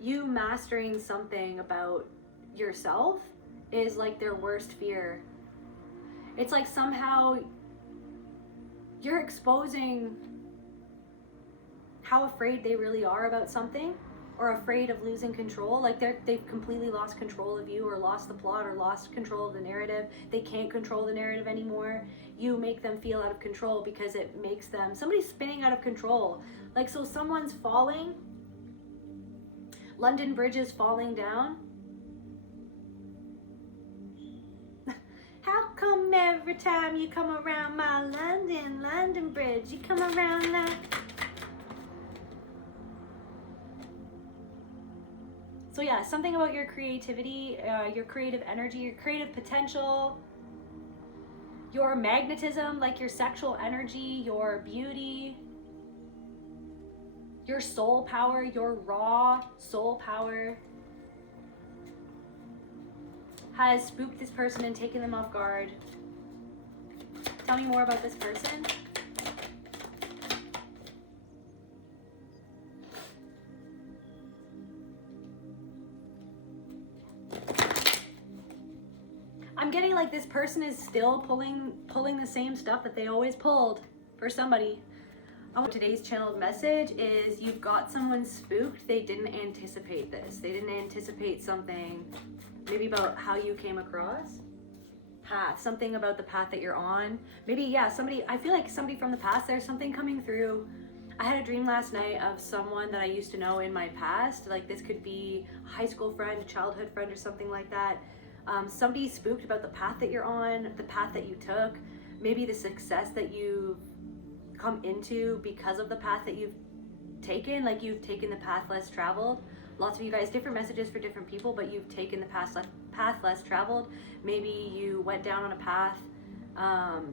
you mastering something about yourself is like their worst fear. It's like somehow you're exposing how afraid they really are about something, or afraid of losing control. Like they've completely lost control of you, or lost the plot, or lost control of the narrative. They can't control the narrative anymore. You make them feel out of control because it makes them, somebody's spinning out of control. Like, so someone's falling, London Bridge is falling down. How come every time you come around my London Bridge, you come around like... So yeah, something about your creativity, your creative energy, your creative potential, your magnetism, like your sexual energy, your beauty, your soul power, your raw soul power has spooked this person and taken them off guard. Tell me more about this person. I'm getting like this person is still pulling the same stuff that they always pulled for somebody. Today's channeled message is you've got someone spooked. They didn't anticipate this. They didn't anticipate something maybe about how you came across. Path, something about the path that you're on. Maybe, yeah, somebody, I feel like somebody from the past, there's something coming through. I had a dream last night of someone that I used to know in my past. Like, this could be a high school friend, a childhood friend, or something like that. Somebody spooked about the path that you're on, the path that you took, maybe the success that you've come into because of the path that you've taken. Like, you've taken the path less traveled. Lots of you guys, different messages for different people, but you've taken the path less traveled. Maybe you went down on a path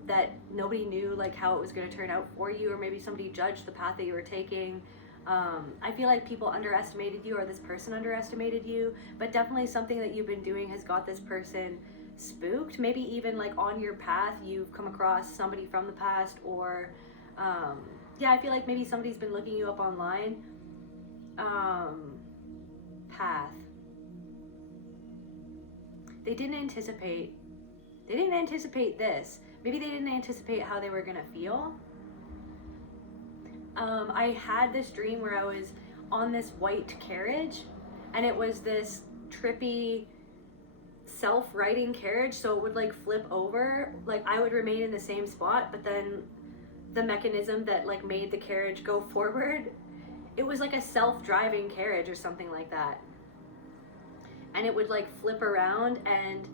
that nobody knew like how it was going to turn out for you, or maybe somebody judged the path that you were taking. I feel like people underestimated you, or this person underestimated you, but definitely something that you've been doing has got this person spooked. Maybe even like on your path, you've come across somebody from the past, or yeah, I feel like maybe somebody's been looking you up online. Path. They didn't anticipate this. Maybe they didn't anticipate how they were gonna feel. I had this dream where I was on this white carriage, and it was this trippy self-righting carriage, so it would like flip over. Like, I would remain in the same spot, but then the mechanism that like made the carriage go forward, it was like a self-driving carriage or something like that. And it would like flip around, and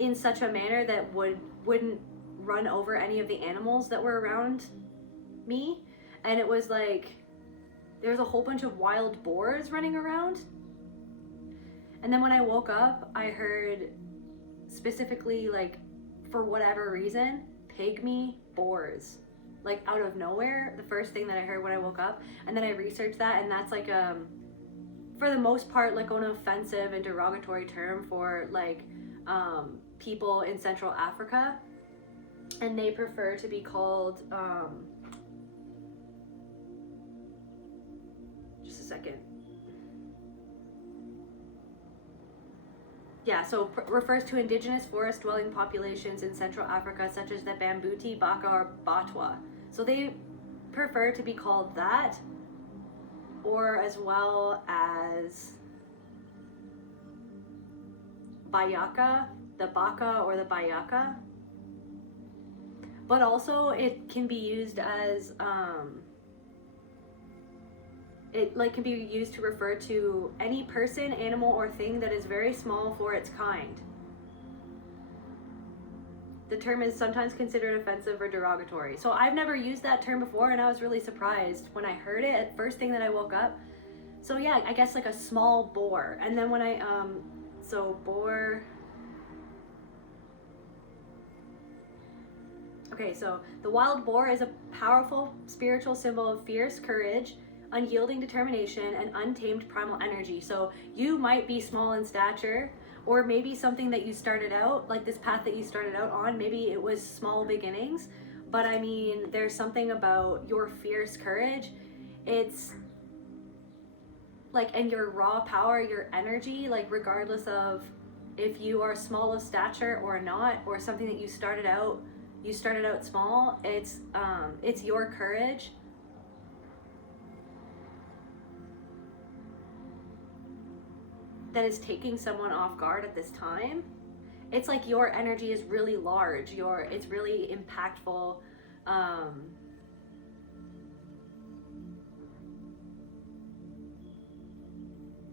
in such a manner that wouldn't run over any of the animals that were around me. And it was like there was a whole bunch of wild boars running around. And then when I woke up, I heard specifically, like, for whatever reason, pygmy boars, like out of nowhere. The first thing that I heard when I woke up, and then I researched that, and that's like for the most part like an offensive and derogatory term for like people in Central Africa, and they prefer to be called just a second. Yeah, so refers to indigenous forest-dwelling populations in Central Africa, such as the Bambuti, Baka, or Batwa. So they prefer to be called that, or as well as Bayaka, the Baka or the Bayaka. But also it can be used as it like can be used to refer to any person, animal, or thing that is very small for its kind. The term is sometimes considered offensive or derogatory. So I've never used that term before, and I was really surprised when I heard it at first thing that I woke up. So yeah, I guess like a small boar. And then when I so boar. Okay, so the wild boar is a powerful spiritual symbol of fierce courage, unyielding determination, and untamed primal energy. So you might be small in stature, or maybe something that you started out, like this path that you started out on, maybe it was small beginnings, but I mean, there's something about your fierce courage. It's like, and your raw power, your energy, like regardless of if you are small of stature or not, or something that you started out small, it's your courage that is taking someone off guard at this time. It's like your energy is really large, it's really impactful.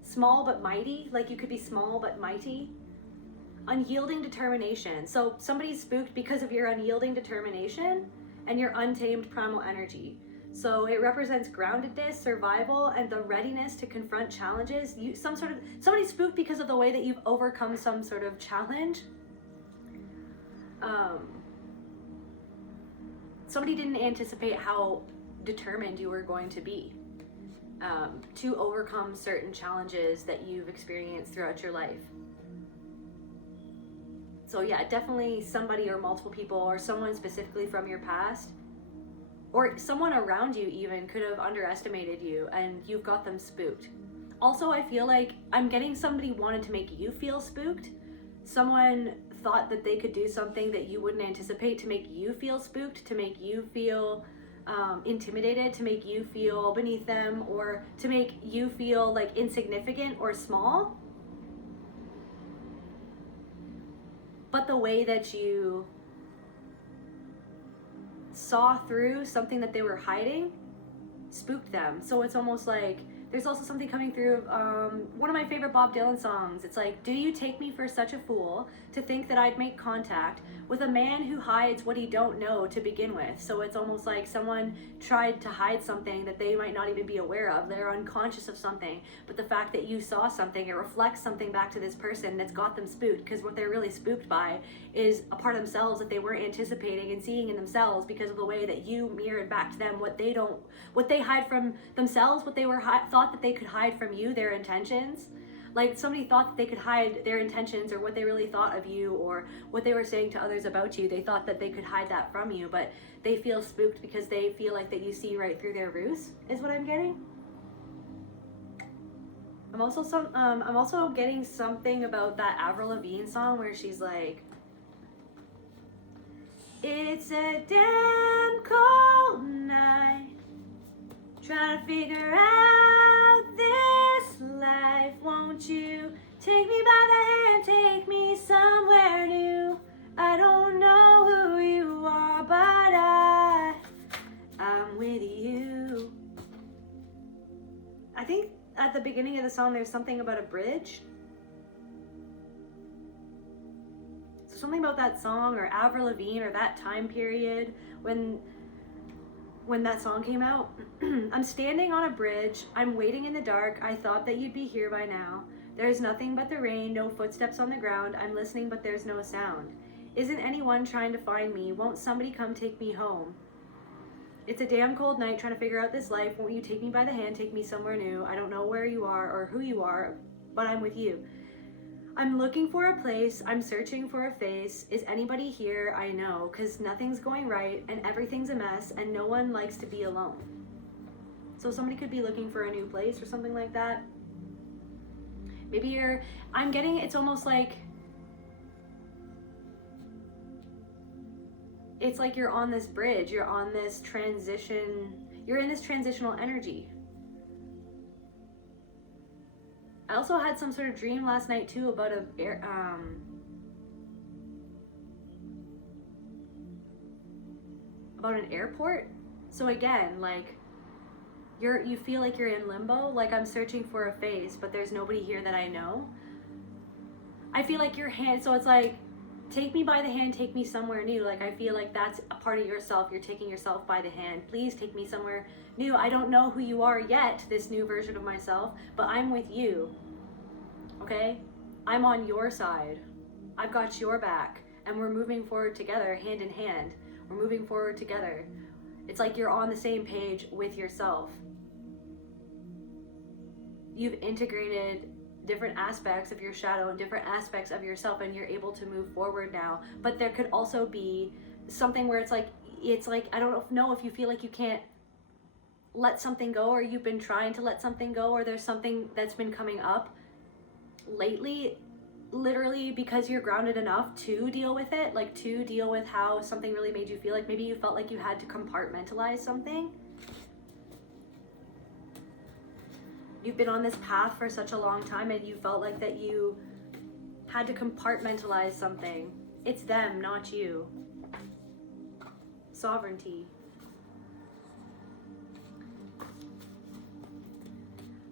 Small but mighty, like you could be small but mighty. Unyielding determination. So somebody's spooked because of your unyielding determination and your untamed primal energy. So it represents groundedness, survival, and the readiness to confront challenges. Somebody's spooked because of the way that you've overcome some sort of challenge. Somebody didn't anticipate how determined you were going to be to overcome certain challenges that you've experienced throughout your life. So yeah, definitely somebody or multiple people or someone specifically from your past or someone around you even could have underestimated you and you've got them spooked. Also, I feel like I'm getting somebody wanted to make you feel spooked. Someone thought that they could do something that you wouldn't anticipate to make you feel spooked, to make you feel intimidated, to make you feel beneath them, or to make you feel like insignificant or small. But the way that you saw through something that they were hiding spooked them. So it's almost like there's also something coming through one of my favorite Bob Dylan songs. It's like, do you take me for such a fool to think that I'd make contact with a man who hides what he don't know to begin with? So it's almost like someone tried to hide something that they might not even be aware of. They're unconscious of something, but the fact that you saw something, it reflects something back to this person that's got them spooked, because what they're really spooked by is a part of themselves that they weren't anticipating and seeing in themselves because of the way that you mirrored back to them what they hide from themselves, what they thought that they could hide from you, their intentions. Like somebody thought that they could hide their intentions or what they really thought of you or what they were saying to others about you. They thought that they could hide that from you, but they feel spooked because they feel like that you see right through their ruse, is what I'm getting. I'm also getting something about that Avril Lavigne song where she's like, it's a damn cold night, trying to figure out this life. Won't you take me by the hand, take me somewhere new? I don't know who you are, but I'm with you. I think at the beginning of the song there's something about a bridge. So something about that song or Avril Lavigne or that time period when that song came out. I'm standing on a bridge, I'm waiting in the dark, I thought that you'd be here by now. There's nothing but the rain, no footsteps on the ground, I'm listening but there's no sound. Isn't anyone trying to find me? Won't somebody come take me home? It's a damn cold night trying to figure out this life. Won't you take me by the hand, take me somewhere new? I don't know where you are or who you are, but I'm with you. I'm looking for a place, I'm searching for a face. Is anybody here? I know, 'cause nothing's going right and everything's a mess and no one likes to be alone. So somebody could be looking for a new place or something like that. Maybe I'm getting, it's almost like, it's like you're on this bridge, you're on this transition, you're in this transitional energy. I also had some sort of dream last night too about about an airport. So again, like you feel like you're in limbo, like I'm searching for a face, but there's nobody here that I know. I feel like your hand, so it's like, take me by the hand, take me somewhere new. Like I feel like that's a part of yourself. You're taking yourself by the hand. Please take me somewhere new. I don't know who you are yet, this new version of myself, but I'm with you. Okay? I'm on your side. I've got your back. And we're moving forward together, hand in hand. We're moving forward together. It's like you're on the same page with yourself. You've integrated different aspects of your shadow and different aspects of yourself, and you're able to move forward now. But there could also be something where it's like I don't know if you feel like you can't let something go, or you've been trying to let something go, or there's something that's been coming up lately, literally because you're grounded enough to deal with it, like to deal with how something really made you feel. Like maybe you felt like you had to compartmentalize something. You've been on this path for such a long time and you felt like that you had to compartmentalize something. It's them, not you. Sovereignty.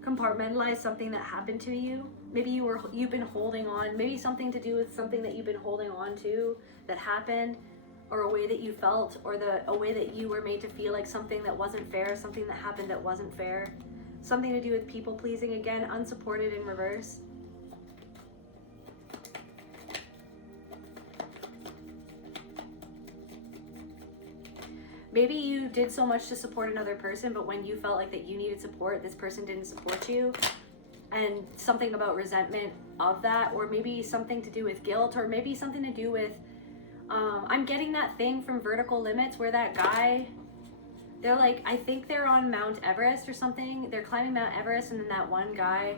Compartmentalize something that happened to you. Maybe you've been holding on, maybe something to do with something that you've been holding on to that happened, or a way that you felt, or a way that you were made to feel, like something that wasn't fair, something that happened that wasn't fair. Something to do with people pleasing, again, unsupported in reverse. Maybe you did so much to support another person, but when you felt like that you needed support, this person didn't support you. And something about resentment of that, or maybe something to do with guilt, or maybe something to do with, I'm getting that thing from Vertical Limits where that guy, they're like, I think they're on Mount Everest or something. They're climbing Mount Everest, and then that one guy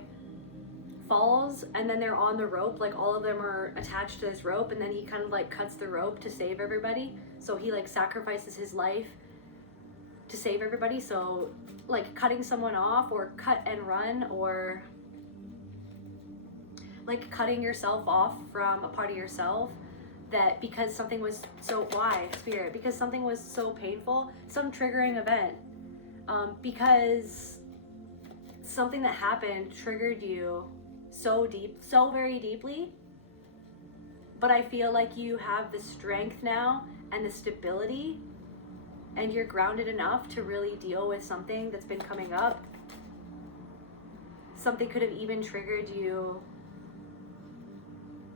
falls, and then they're on the rope, like all of them are attached to this rope, and then he kind of like cuts the rope to save everybody. So he like sacrifices his life to save everybody. So like cutting someone off, or cut and run, or like cutting yourself off from a part of yourself, that because something was so, why, Spirit? Because something was so painful, some triggering event, because something that happened triggered you so deep, so very deeply. But I feel like you have the strength now and the stability, and you're grounded enough to really deal with something that's been coming up. Something could have even triggered you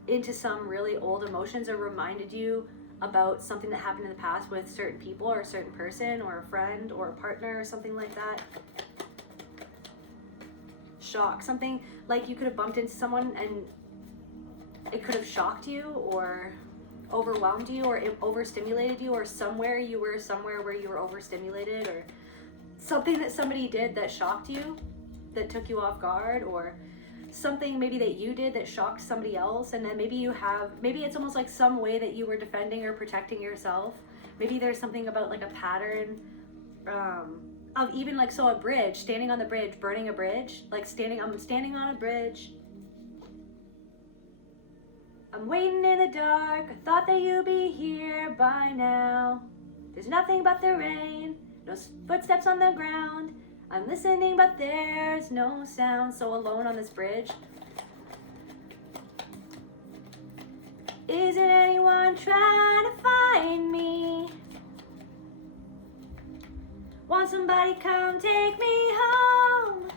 into some really old emotions, or reminded you about something that happened in the past with certain people, or a certain person, or a friend, or a partner, or something like that. Shock. Something like you could have bumped into someone and it could have shocked you, or overwhelmed you, or overstimulated you, or somewhere where you were overstimulated, or something that somebody did that shocked you, that took you off guard, or something maybe that you did that shocked somebody else. And then maybe it's almost like some way that you were defending or protecting yourself. Maybe there's something about like a pattern of even like, so a bridge, standing on the bridge, burning a bridge, like I'm standing on a bridge, I'm waiting in the dark, I thought that you'd be here by now. There's nothing but the rain, no footsteps on the ground, I'm listening but there's no sound. So alone on this bridge. Isn't anyone trying to find me? Want somebody come take me home?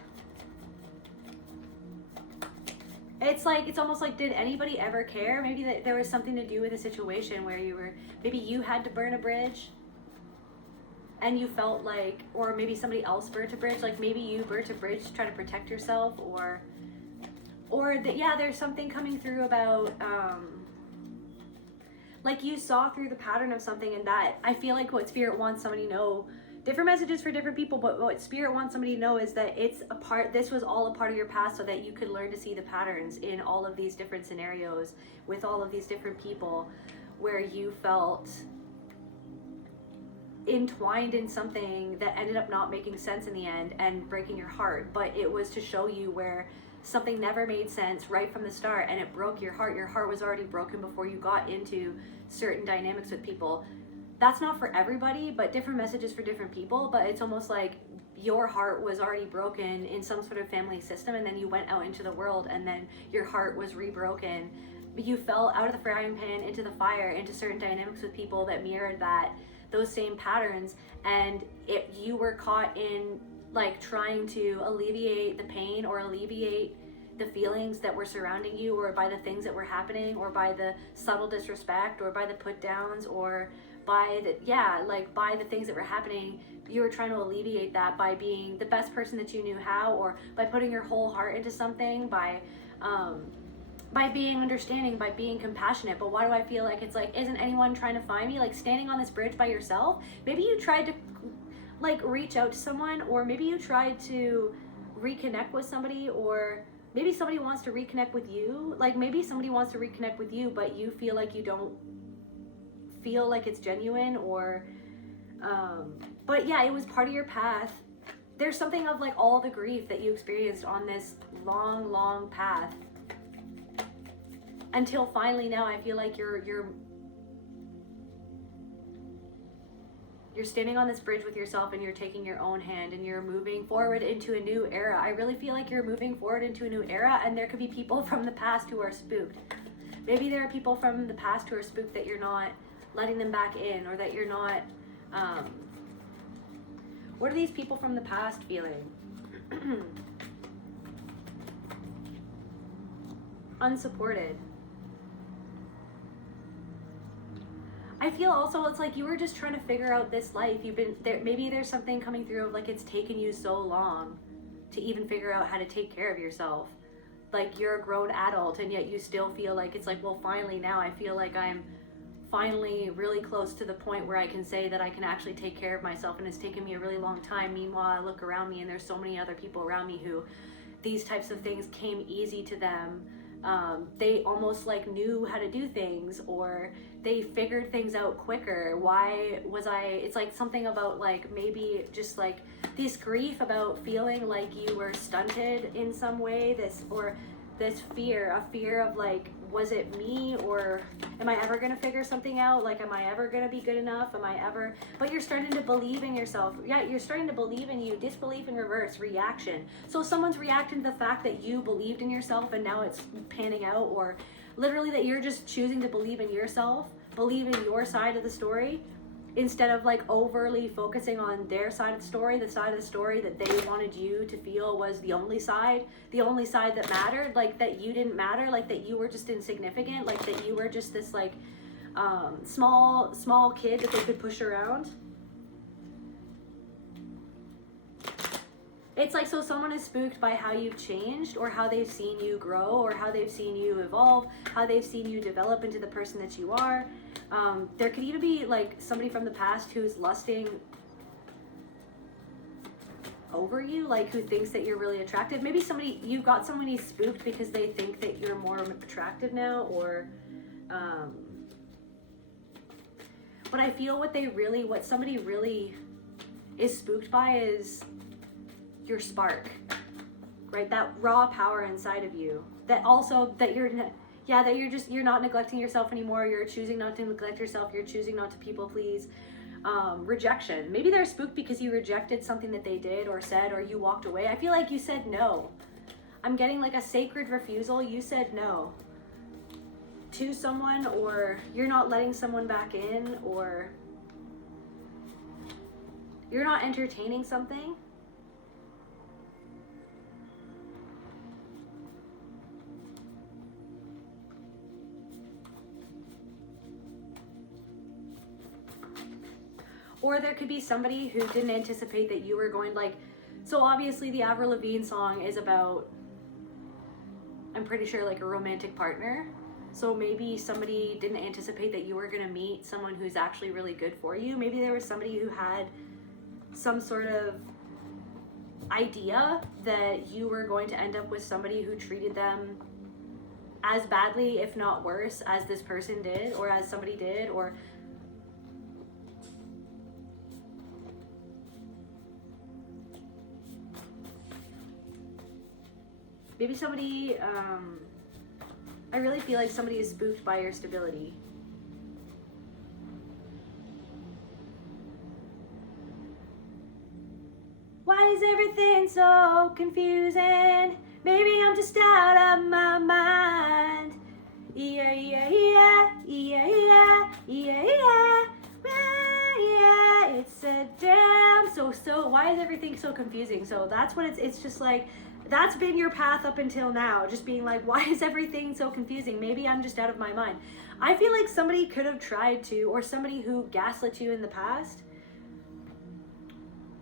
It's almost like, did anybody ever care? Maybe that there was something to do with a situation where maybe you had to burn a bridge, and you felt like, or maybe somebody else burnt a bridge, like maybe you burnt a bridge to try to protect yourself, or that, yeah, there's something coming through about, like you saw through the pattern of something, and that, I feel like what Spirit wants somebody to know, different messages for different people, but what Spirit wants somebody to know is that this was all a part of your past, so that you could learn to see the patterns in all of these different scenarios with all of these different people, where you felt entwined in something that ended up not making sense in the end and breaking your heart. But it was to show you where something never made sense right from the start, and it broke your heart. Your heart was already broken before you got into certain dynamics with people. That's not for everybody, but different messages for different people. But it's almost like your heart was already broken in some sort of family system, and then you went out into the world, and then your heart was rebroken. You fell out of the frying pan into the fire, into certain dynamics with people that mirrored those same patterns, and you were caught in like trying to alleviate the pain, or alleviate the feelings that were surrounding you, or by the things that were happening, or by the subtle disrespect, or by the put downs, or by the things that were happening. You were trying to alleviate that by being the best person that you knew how, or by putting your whole heart into something, by being understanding, by being compassionate. But why do I feel like it's like, isn't anyone trying to find me? Like standing on this bridge by yourself. Maybe you tried to, like reach out to someone, or maybe you tried to reconnect with somebody, or maybe somebody wants to reconnect with you. Like maybe somebody wants to reconnect with you, but you feel like you don't feel like it's genuine, or but yeah, it was part of your path. There's something of like all the grief that you experienced on this long path, until finally now I feel like you're standing on this bridge with yourself, and you're taking your own hand, and you're moving forward into a new era. I really feel like you're moving forward into a new era, and there could be people from the past who are spooked. Maybe there are people from the past who are spooked that you're not letting them back in, or that you're not, what are these people from the past feeling? Unsupported. I feel also it's like you were just trying to figure out this life. You've been there, maybe there's something coming through of like it's taken you so long to even figure out how to take care of yourself. Like you're a grown adult, and yet you still feel like it's like, well, finally now I feel like I'm finally really close to the point where I can say that I can actually take care of myself, and it's taken me a really long time. Meanwhile, I look around me and there's so many other people around me who these types of things came easy to them. They almost like knew how to do things, or they figured things out quicker. Why was it's like something about like maybe just like this grief about feeling like you were stunted in some way, this fear, a fear of like, was it me, or am I ever gonna figure something out? Like, am I ever gonna be good enough? But you're starting to believe in yourself. Yeah, you're starting to believe in you. Disbelief in reverse, reaction. So someone's reacting to the fact that you believed in yourself and now it's panning out, or literally that you're just choosing to believe in yourself, believe in your side of the story, instead of like overly focusing on their side of the story, the side of the story that they wanted you to feel was the only side that mattered, like that you didn't matter, like that you were just insignificant, like that you were just this like small kid that they could push around. It's like, so someone is spooked by how you've changed, or how they've seen you grow, or how they've seen you evolve, how they've seen you develop into the person that you are. There could even be like somebody from the past who's lusting over you, like who thinks that you're really attractive. Maybe you've got somebody spooked because they think that you're more attractive now, or but I feel what somebody really is spooked by is your spark, right? That raw power inside of you, that you're not neglecting yourself anymore. You're choosing not to neglect yourself. You're choosing not to people please. Rejection. Maybe they're spooked because you rejected something that they did or said, or you walked away. I feel like you said no. I'm getting like a sacred refusal. You said no to someone, or you're not letting someone back in, or you're not entertaining something. Or there could be somebody who didn't anticipate that you were going, like, so obviously the Avril Lavigne song is about, I'm pretty sure, like a romantic partner. So maybe somebody didn't anticipate that you were going to meet someone who's actually really good for you. Maybe there was somebody who had some sort of idea that you were going to end up with somebody who treated them as badly, if not worse, as this person did, or as somebody did, or maybe somebody, I really feel like somebody is spooked by your stability. Why is everything so confusing? Maybe I'm just out of my mind. Yeah, yeah, yeah, yeah, yeah, yeah, yeah, yeah. It's a damn. So why is everything so confusing? So that's when it's just like, that's been your path up until now, just being like, why is everything so confusing? Maybe I'm just out of my mind. I feel like somebody could have tried to, or somebody who gaslit you in the past,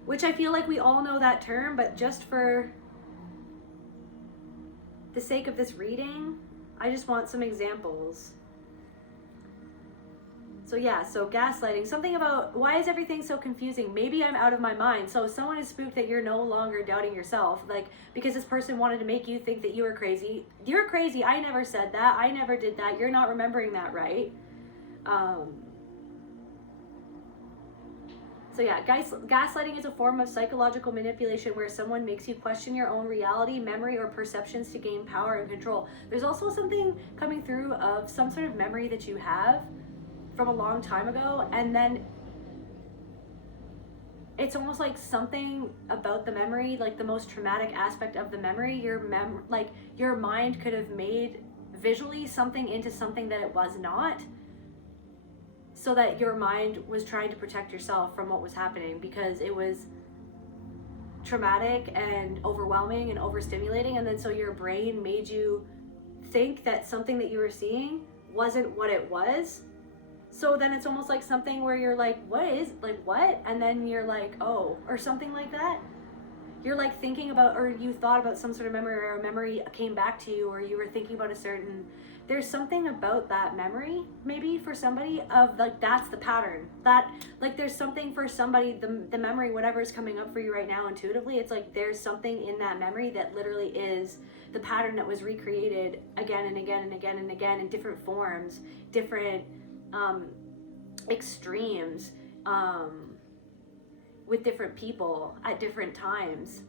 which I feel like we all know that term, but just for the sake of this reading, I just want some examples. So yeah, so gaslighting, something about why is everything so confusing? Maybe I'm out of my mind. So if someone is spooked that you're no longer doubting yourself, like because this person wanted to make you think that you were crazy. You're crazy. I never said that. I never did that. You're not remembering that, right? So yeah, gaslighting is a form of psychological manipulation where someone makes you question your own reality, memory, or perceptions to gain power and control. There's also something coming through of some sort of memory that you have from a long time ago, and then it's almost like something about the memory, like the most traumatic aspect of the memory, your mind could have made visually something into something that it was not, so that your mind was trying to protect yourself from what was happening because it was traumatic and overwhelming and overstimulating, and then so your brain made you think that something that you were seeing wasn't what it was. So then it's almost like something where you're like, what? And then you're like, oh, or something like that. You're like thinking about, or you thought about some sort of memory, or a memory came back to you, or you were thinking about there's something about that memory, maybe for somebody, of like, that's the pattern. That, like, there's something for somebody, the memory, whatever is coming up for you right now intuitively, it's like there's something in that memory that literally is the pattern that was recreated again and again and again and again in different forms, different extremes, with different people at different times.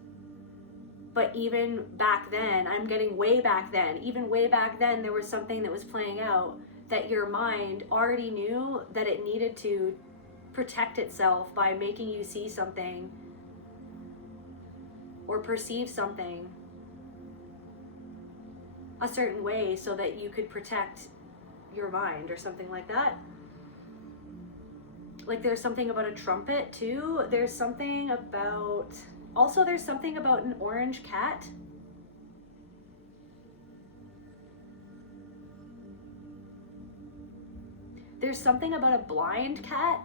But even back then, I'm getting way back then, even way back then, there was something that was playing out that your mind already knew that it needed to protect itself by making you see something or perceive something a certain way so that you could protect your mind or something like that. Like there's something about a trumpet too. There's something about an orange cat. There's something about a blind cat.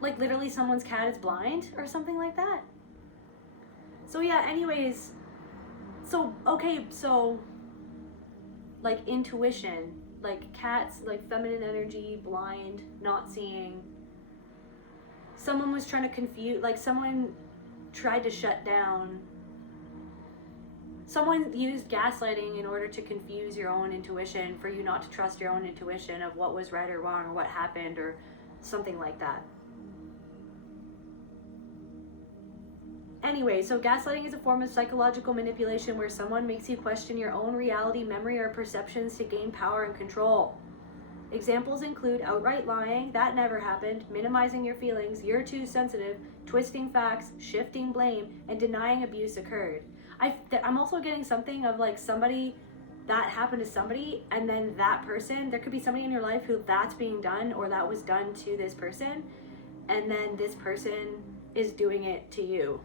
Like literally someone's cat is blind or something like that. So yeah, anyways, so like intuition, like cats, like feminine energy, blind, not seeing. Someone was trying to confuse, like someone tried to shut down. Someone used gaslighting in order to confuse your own intuition, for you not to trust your own intuition of what was right or wrong or what happened or something like that. Anyway, so gaslighting is a form of psychological manipulation where someone makes you question your own reality, memory, or perceptions to gain power and control. Examples include outright lying, that never happened, minimizing your feelings, you're too sensitive, twisting facts, shifting blame, and denying abuse occurred. I'm also getting something of like somebody that happened to somebody, and then that person, there could be somebody in your life who that's being done or that was done to this person, and then this person is doing it to you.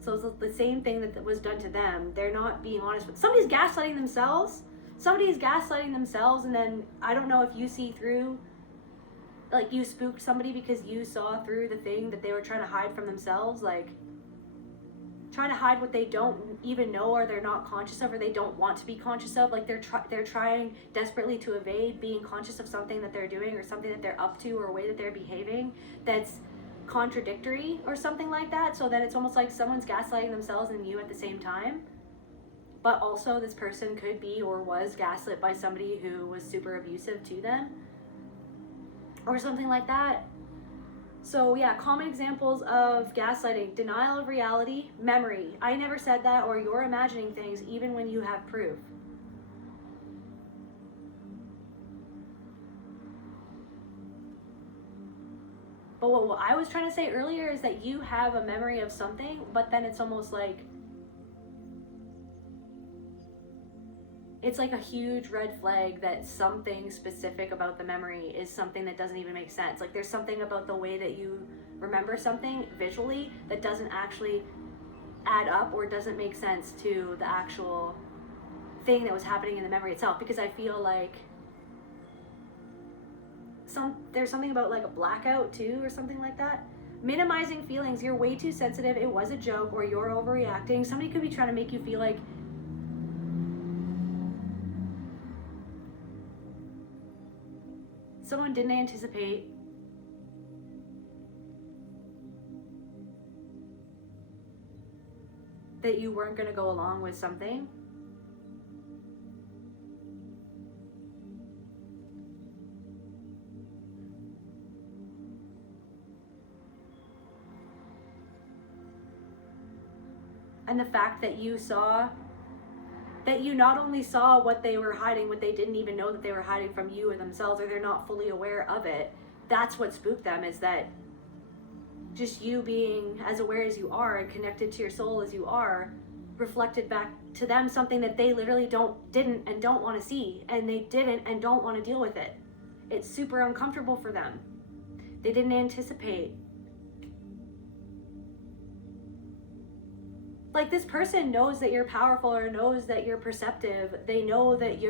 So it's the same thing that was done to them. They're not being honest with. Somebody's gaslighting themselves. Somebody's gaslighting themselves, and then I don't know if you see through, like you spooked somebody because you saw through the thing that they were trying to hide from themselves, like trying to hide what they don't even know or they're not conscious of or they don't want to be conscious of. Like they're trying desperately to evade being conscious of something that they're doing or something that they're up to or a way that they're behaving that's contradictory or something like that. So then it's almost like someone's gaslighting themselves and you at the same time. But also this person could be or was gaslit by somebody who was super abusive to them or something like that. So yeah, common examples of gaslighting: denial of reality, memory, I never said that, or you're imagining things even when you have proof. But what I was trying to say earlier is that you have a memory of something, but then it's almost like it's like a huge red flag that something specific about the memory is something that doesn't even make sense. Like there's something about the way that you remember something visually that doesn't actually add up or doesn't make sense to the actual thing that was happening in the memory itself. Because I feel like there's something about like a blackout too or something like that. Minimizing feelings, you're way too sensitive, it was a joke, or you're overreacting. Somebody could be trying to make you feel like someone didn't anticipate that you weren't going to go along with something. And the fact that you not only saw what they were hiding, what they didn't even know that they were hiding from you or themselves, or they're not fully aware of it, that's what spooked them, is that just you being as aware as you are and connected to your soul as you are, reflected back to them something that they literally didn't and don't want to see, and they didn't and don't want to deal with it. It's super uncomfortable for them. They didn't anticipate. Like, this person knows that you're powerful or knows that you're perceptive. They know that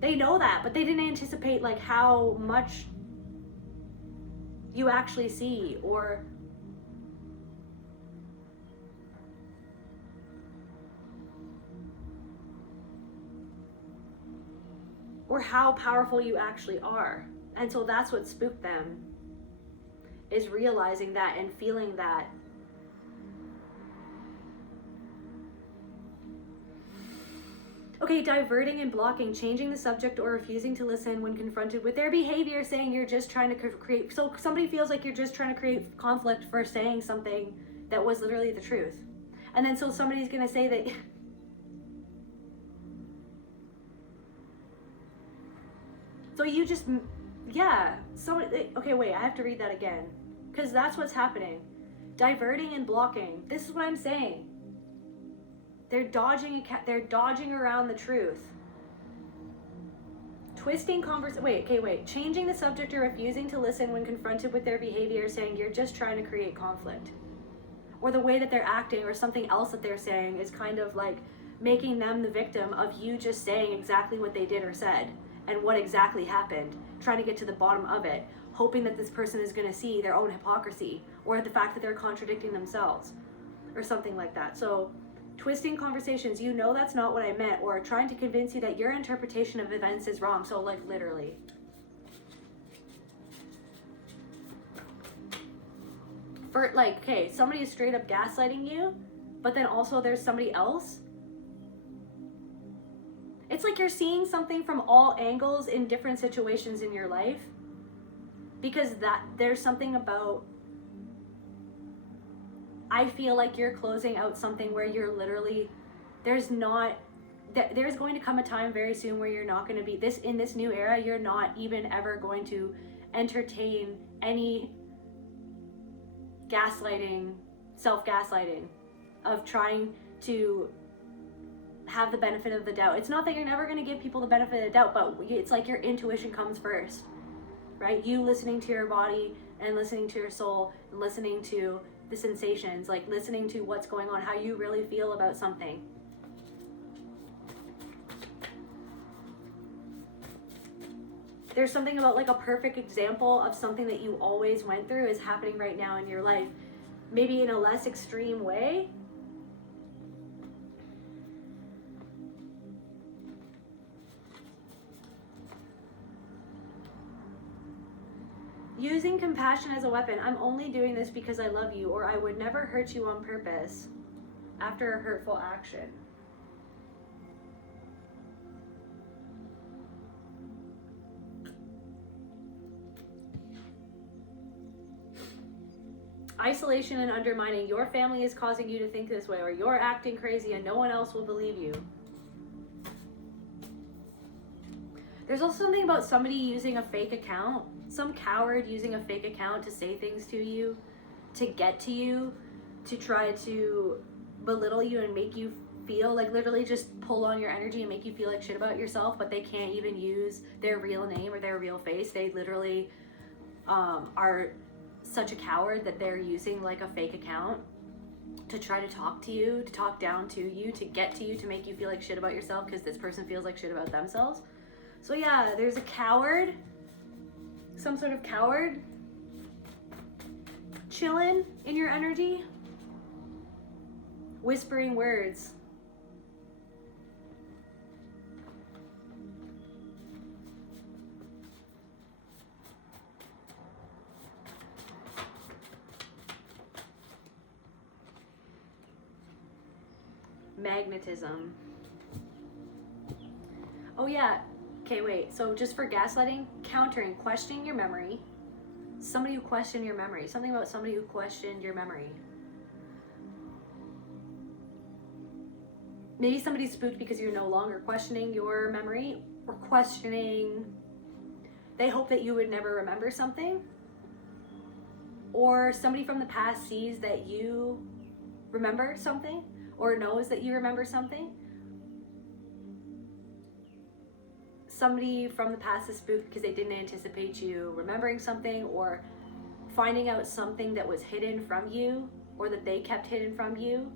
they know that, but they didn't anticipate like how much you actually see, or how powerful you actually are. And so that's what spooked them, is realizing that and feeling that. Okay, diverting and blocking, changing the subject or refusing to listen when confronted with their behavior, saying you're just trying to create, so somebody feels like you're just trying to create conflict for saying something that was literally the truth. And then so somebody's gonna say that, so you just, yeah, okay, wait, I have to read that again, because that's what's happening. Diverting and blocking, this is what I'm saying. They're dodging around the truth. Twisting changing the subject or refusing to listen when confronted with their behavior, saying you're just trying to create conflict. Or the way that they're acting or something else that they're saying is kind of like making them the victim of you just saying exactly what they did or said and what exactly happened, trying to get to the bottom of it, hoping that this person is going to see their own hypocrisy or the fact that they're contradicting themselves or something like that. So twisting conversations, you know that's not what I meant, or trying to convince you that your interpretation of events is wrong. So like literally. For like, okay, somebody is straight up gaslighting you, but then also there's somebody else. It's like you're seeing something from all angles in different situations in your life, because there's something about, I feel like you're closing out something where you're literally, there's going to come a time very soon where you're not going to be, in this new era, you're not even ever going to entertain any gaslighting, self-gaslighting, of trying to have the benefit of the doubt. It's not that you're never going to give people the benefit of the doubt, but it's like your intuition comes first, right? You listening to your body and listening to your soul and listening to the sensations, like listening to what's going on, how you really feel about something. There's something about like a perfect example of something that you always went through is happening right now in your life, maybe in a less extreme way. Using compassion as a weapon. I'm only doing this because I love you, or I would never hurt you on purpose after a hurtful action. Isolation and undermining. Your family is causing you to think this way, or you're acting crazy and no one else will believe you. There's also something about somebody using a fake account. Some coward using a fake account to say things to you, to get to you, to try to belittle you and make you feel like, literally just pull on your energy and make you feel like shit about yourself, but they can't even use their real name or their real face. They literally are such a coward that they're using like a fake account to try to talk to you, to talk down to you, to get to you, to make you feel like shit about yourself because this person feels like shit about themselves. So yeah, there's a coward, some sort of coward chilling in your energy, whispering words. magnetism. Oh yeah, okay, wait, so just for gaslighting, countering, questioning your memory. Somebody who questioned your memory. Something about somebody who questioned your memory. Maybe somebody's spooked because you're no longer questioning your memory, or questioning, they hope that you would never remember something. Or somebody from the past sees that you remember something, or knows that you remember something. Somebody from the past is spooked because they didn't anticipate you remembering something, or finding out something that was hidden from you, or that they kept hidden from you.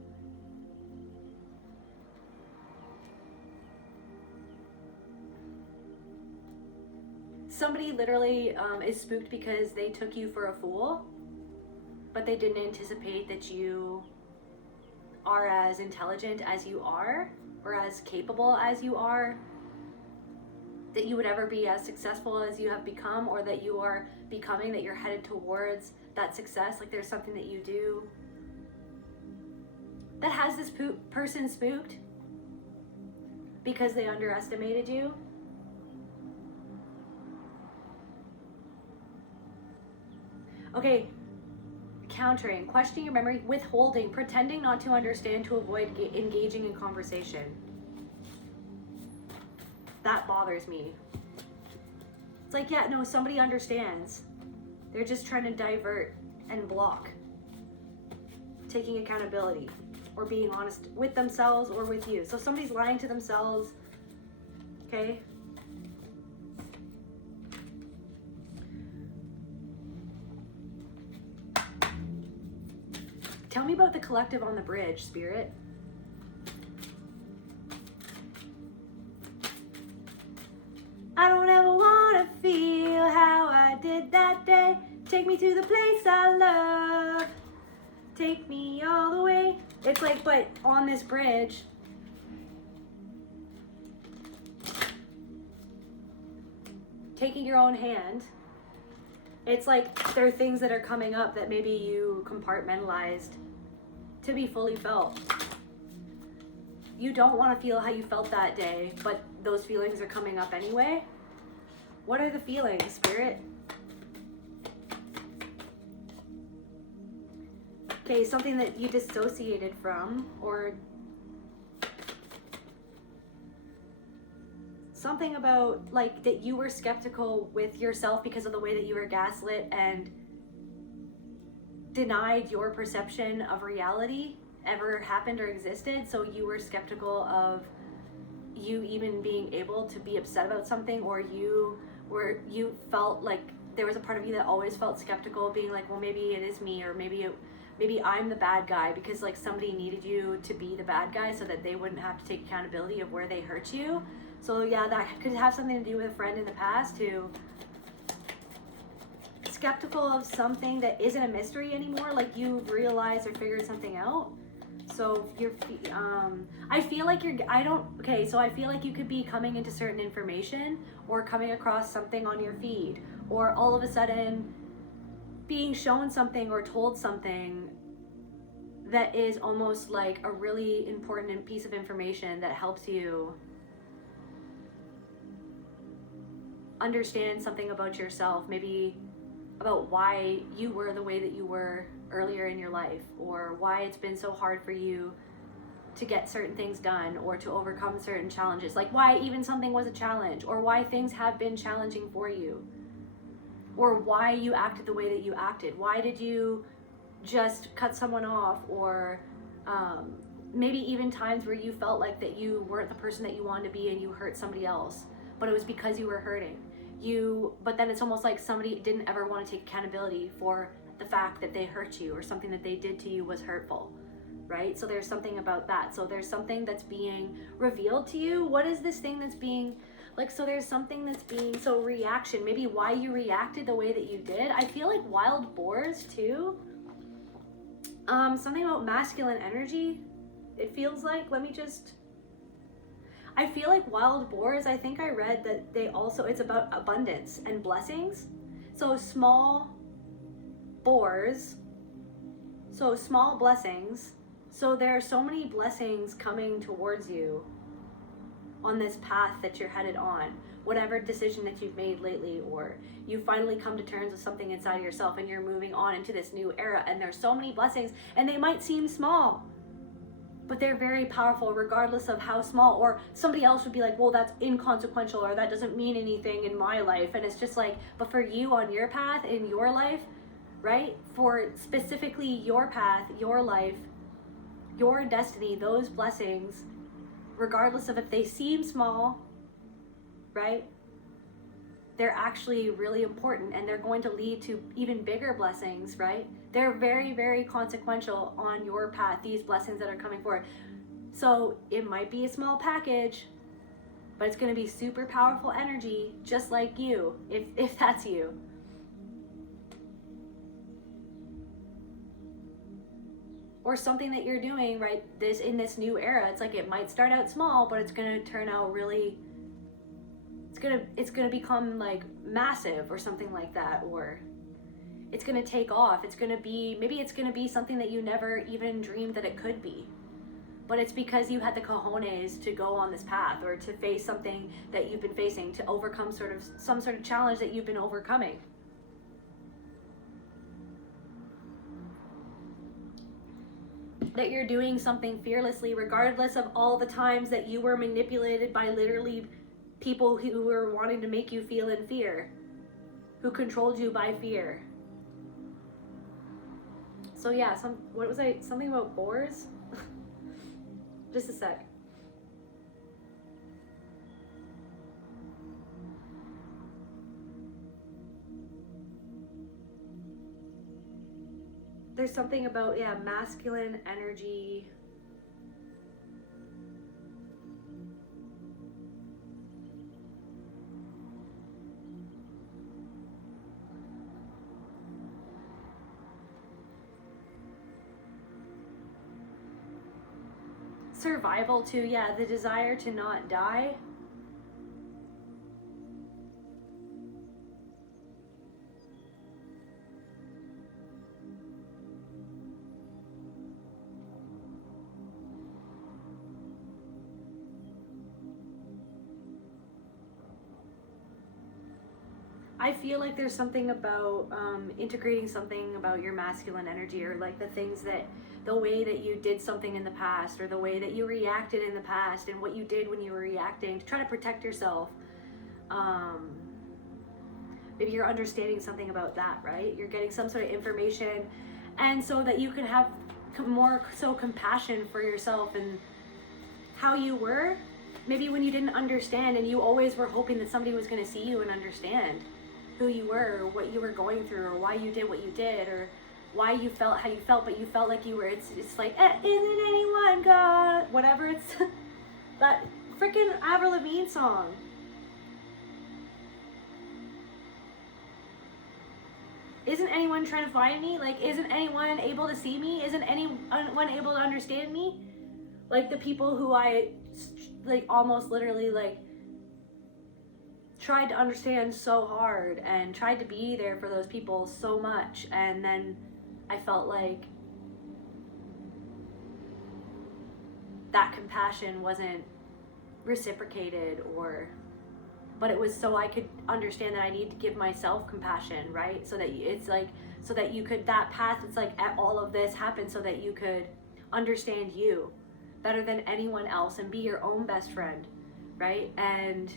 Somebody literally is spooked because they took you for a fool, but they didn't anticipate that you are as intelligent as you are, or as capable as you are, that you would ever be as successful as you have become, or that you are becoming, that you're headed towards that success. Like there's something that you do that has this person spooked because they underestimated you. Okay, countering, questioning your memory, withholding, pretending not to understand to avoid engaging in conversation. That bothers me. It's like, yeah, no, somebody understands. They're just trying to divert and block taking accountability or being honest with themselves or with you. So somebody's lying to themselves, okay? Tell me about the collective on the bridge, Spirit. I don't ever want to feel how I did that day. Take me to the place I love. Take me all the way. It's like, but on this bridge, taking your own hand, it's like there are things that are coming up that maybe you compartmentalized to be fully felt. You don't want to feel how you felt that day, but those feelings are coming up anyway. What are the feelings, Spirit? Okay, something that you dissociated from, or something about like that you were skeptical with yourself because of the way that you were gaslit and denied your perception of reality ever happened or existed. So you were skeptical of you even being able to be upset about something, or you felt like there was a part of you that always felt skeptical, being like, well, maybe it is me, or maybe I'm the bad guy, because like somebody needed you to be the bad guy so that they wouldn't have to take accountability of where they hurt you. So yeah, that could have something to do with a friend in the past who skeptical of something that isn't a mystery anymore, like you realized or figured something out. So you're I feel like I feel like you could be coming into certain information or coming across something on your feed, or all of a sudden being shown something or told something that is almost like a really important piece of information that helps you understand something about yourself, maybe about why you were the way that you were earlier in your life, or why it's been so hard for you to get certain things done or to overcome certain challenges, like why even something was a challenge, or why things have been challenging for you, or why you acted the way that you acted. Why did you just cut someone off, or maybe even times where you felt like that you weren't the person that you wanted to be and you hurt somebody else, but it was because you were hurting. But then it's almost like somebody didn't ever want to take accountability for the fact that they hurt you, or something that they did to you was hurtful, right? So there's something about that. So there's something that's being revealed to you. What is this thing that's being, like, so there's something that's being, so reaction, maybe why you reacted the way that you did. I feel like wild boars too. Something about masculine energy, it feels like, I feel like wild boars, I think I read that it's about abundance and blessings. So small boars, so small blessings So there are so many blessings coming towards you on this path that you're headed on, whatever decision that you've made lately, or you finally come to terms with something inside yourself and you're moving on into this new era, and there's so many blessings, and they might seem small, but they're very powerful regardless of how small. Or somebody else would be like, well, that's inconsequential, or that doesn't mean anything in my life. And it's just like, but for you on your path in your life, right, for specifically your path, your life, your destiny, those blessings, regardless of if they seem small, right, they're actually really important, and they're going to lead to even bigger blessings, right? They're very, very consequential on your path, these blessings that are coming forward. So it might be a small package, but it's going to be super powerful energy, just like you, if that's you. Or something that you're doing, right, in this new era. It's like, it might start out small, but it's going to turn out really, it's gonna become like massive or something like that, or it's gonna take off. It's gonna be, maybe it's gonna be something that you never even dreamed that it could be, but it's because you had the cojones to go on this path, or to face something that you've been facing, to overcome some sort of challenge that you've been overcoming. That you're doing something fearlessly, regardless of all the times that you were manipulated by literally people who were wanting to make you feel in fear, who controlled you by fear. So yeah, something about boars? Just a sec. There's something about, yeah, masculine energy. Survival too, yeah, the desire to not die. I feel like there's something about integrating something about your masculine energy, or like the way that you did something in the past, or the way that you reacted in the past, and what you did when you were reacting to try to protect yourself. Maybe you're understanding something about that, right? You're getting some sort of information, and so that you can have more compassion for yourself and how you were, maybe when you didn't understand, and you always were hoping that somebody was going to see you and understand who you were, or what you were going through, or why you did what you did, or why you felt how you felt, but you felt like you were, it's like, isn't anyone God, whatever, it's that freaking Avril Lavigne song. Isn't anyone trying to find me? Like, isn't anyone able to see me? Isn't anyone able to understand me? Like, the people who I, like, almost literally, like, tried to understand so hard, and tried to be there for those people so much, and then I felt like that compassion wasn't reciprocated, but it was so I could understand that I need to give myself compassion, right? So that it's like, so that you could, that path, it's like all of this happened so that you could understand you better than anyone else, and be your own best friend, right? And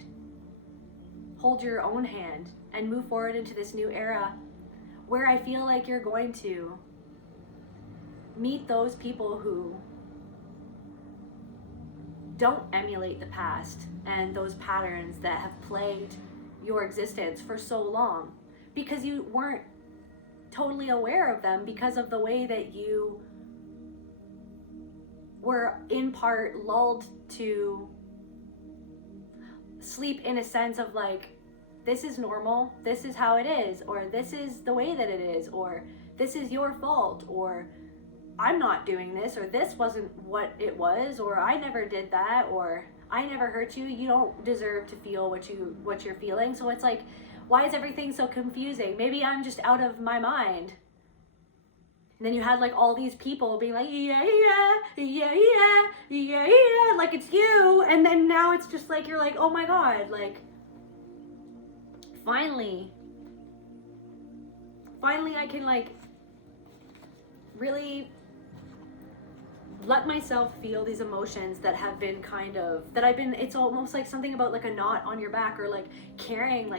hold your own hand and move forward into this new era, where I feel like you're going to meet those people who don't emulate the past and those patterns that have plagued your existence for so long, because you weren't totally aware of them, because of the way that you were in part lulled to sleep, in a sense of like, this is normal, this is how it is, or this is the way that it is, or this is your fault, or I'm not doing this, or this wasn't what it was, or I never did that, or I never hurt you, you don't deserve to feel what you're feeling. So it's like, why is everything so confusing? Maybe I'm just out of my mind. And then you had like all these people being like, yeah, yeah, yeah, yeah, yeah, yeah, like it's you. And then now it's just like, you're like, oh my God, like, finally I can like really let myself feel these emotions that have been it's almost like something about like a knot on your back, or like carrying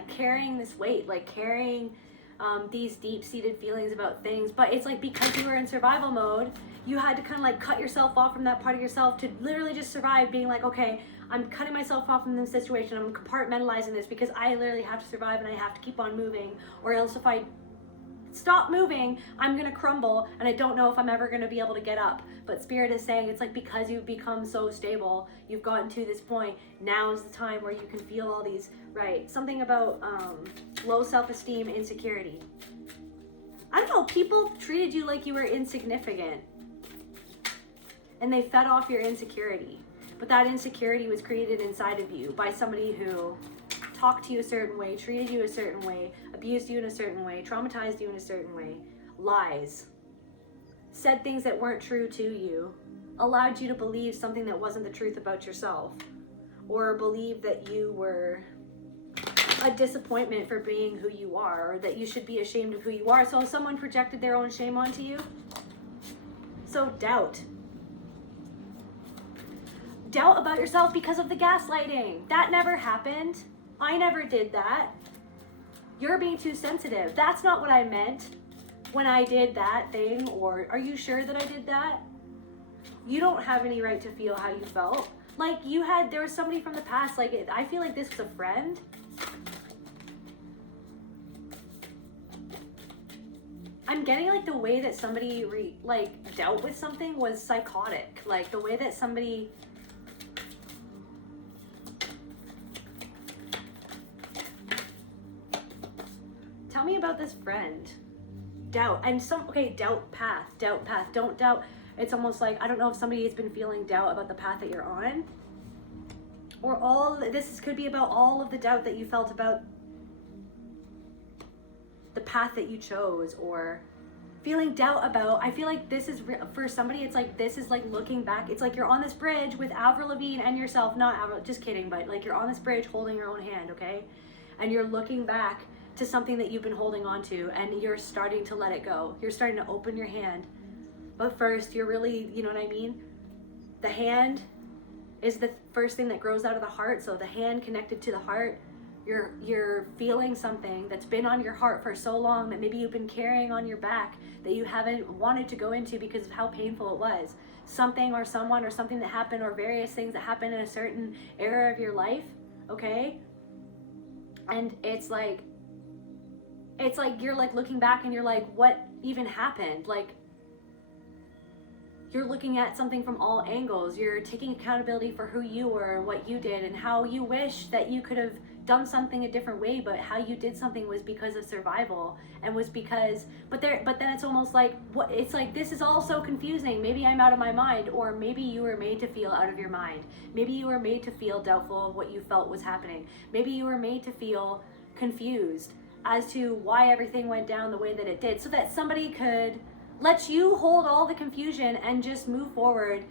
this weight, like carrying these deep-seated feelings about things. But it's like, because you were in survival mode, you had to kind of like cut yourself off from that part of yourself to literally just survive, being like, okay, I'm cutting myself off from this situation, I'm compartmentalizing this because I literally have to survive and I have to keep on moving, or else if I stop moving, I'm gonna crumble and I don't know if I'm ever gonna be able to get up. But Spirit is saying, it's like, because you've become so stable, you've gotten to this point, now is the time where you can feel all these, right? Something about low self-esteem, insecurity. I don't know, people treated you like you were insignificant and they fed off your insecurity. But that insecurity was created inside of you by somebody who talked to you a certain way, treated you a certain way, abused you in a certain way, traumatized you in a certain way, lies, said things that weren't true to you, allowed you to believe something that wasn't the truth about yourself, or believe that you were a disappointment for being who you are, or that you should be ashamed of who you are. So someone projected their own shame onto you. So doubt about yourself because of the gaslighting. That never happened. I never did that. You're being too sensitive. That's not what I meant when I did that thing. Or are you sure that I did that? You don't have any right to feel how you felt. Like there was somebody from the past, like I feel like this was a friend. I'm getting like the way that somebody dealt with something was psychotic. Like the way that somebody tell me about this friend. Doubt. And doubt path. Don't doubt. It's almost like, I don't know if somebody has been feeling doubt about the path that you're on. Or this could be about all of the doubt that you felt about the path that you chose, or feeling doubt about, I feel like this is, for somebody, it's like, this is like looking back. It's like you're on this bridge with Avril Lavigne and yourself, not Avril, just kidding, but like you're on this bridge holding your own hand, okay? And you're looking back to something that you've been holding on to, and you're starting to let it go. You're starting to open your hand. But first, you're really, you know what I mean? The hand is the first thing that grows out of the heart. So the hand connected to the heart, you're feeling something that's been on your heart for so long that maybe you've been carrying on your back that you haven't wanted to go into because of how painful it was. Something or someone or something that happened, or various things that happened in a certain era of your life, okay? And it's like you're like looking back and you're like, what even happened? Like, you're looking at something from all angles. You're taking accountability for who you were and what you did and how you wish that you could have done something a different way, but how you did something was because of survival, and was because, but then it's almost like, what, it's like, this is all so confusing. Maybe I'm out of my mind, or maybe you were made to feel out of your mind. Maybe you were made to feel doubtful of what you felt was happening. Maybe you were made to feel confused as to why everything went down the way that it did, so that somebody could let you hold all the confusion and just move forward,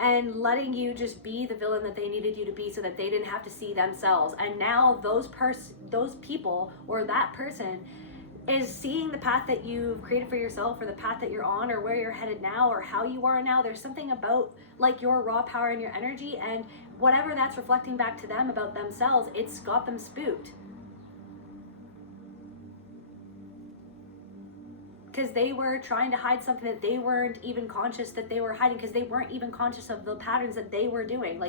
and letting you just be the villain that they needed you to be, so that they didn't have to see themselves. And now those people, or that person, is seeing the path that you've created for yourself, or the path that you're on, or where you're headed now, or how you are now. There's something about like your raw power and your energy, and whatever that's reflecting back to them about themselves, it's got them spooked. Because they were trying to hide something that they weren't even conscious that they were hiding, because they weren't even conscious of the patterns that they were doing.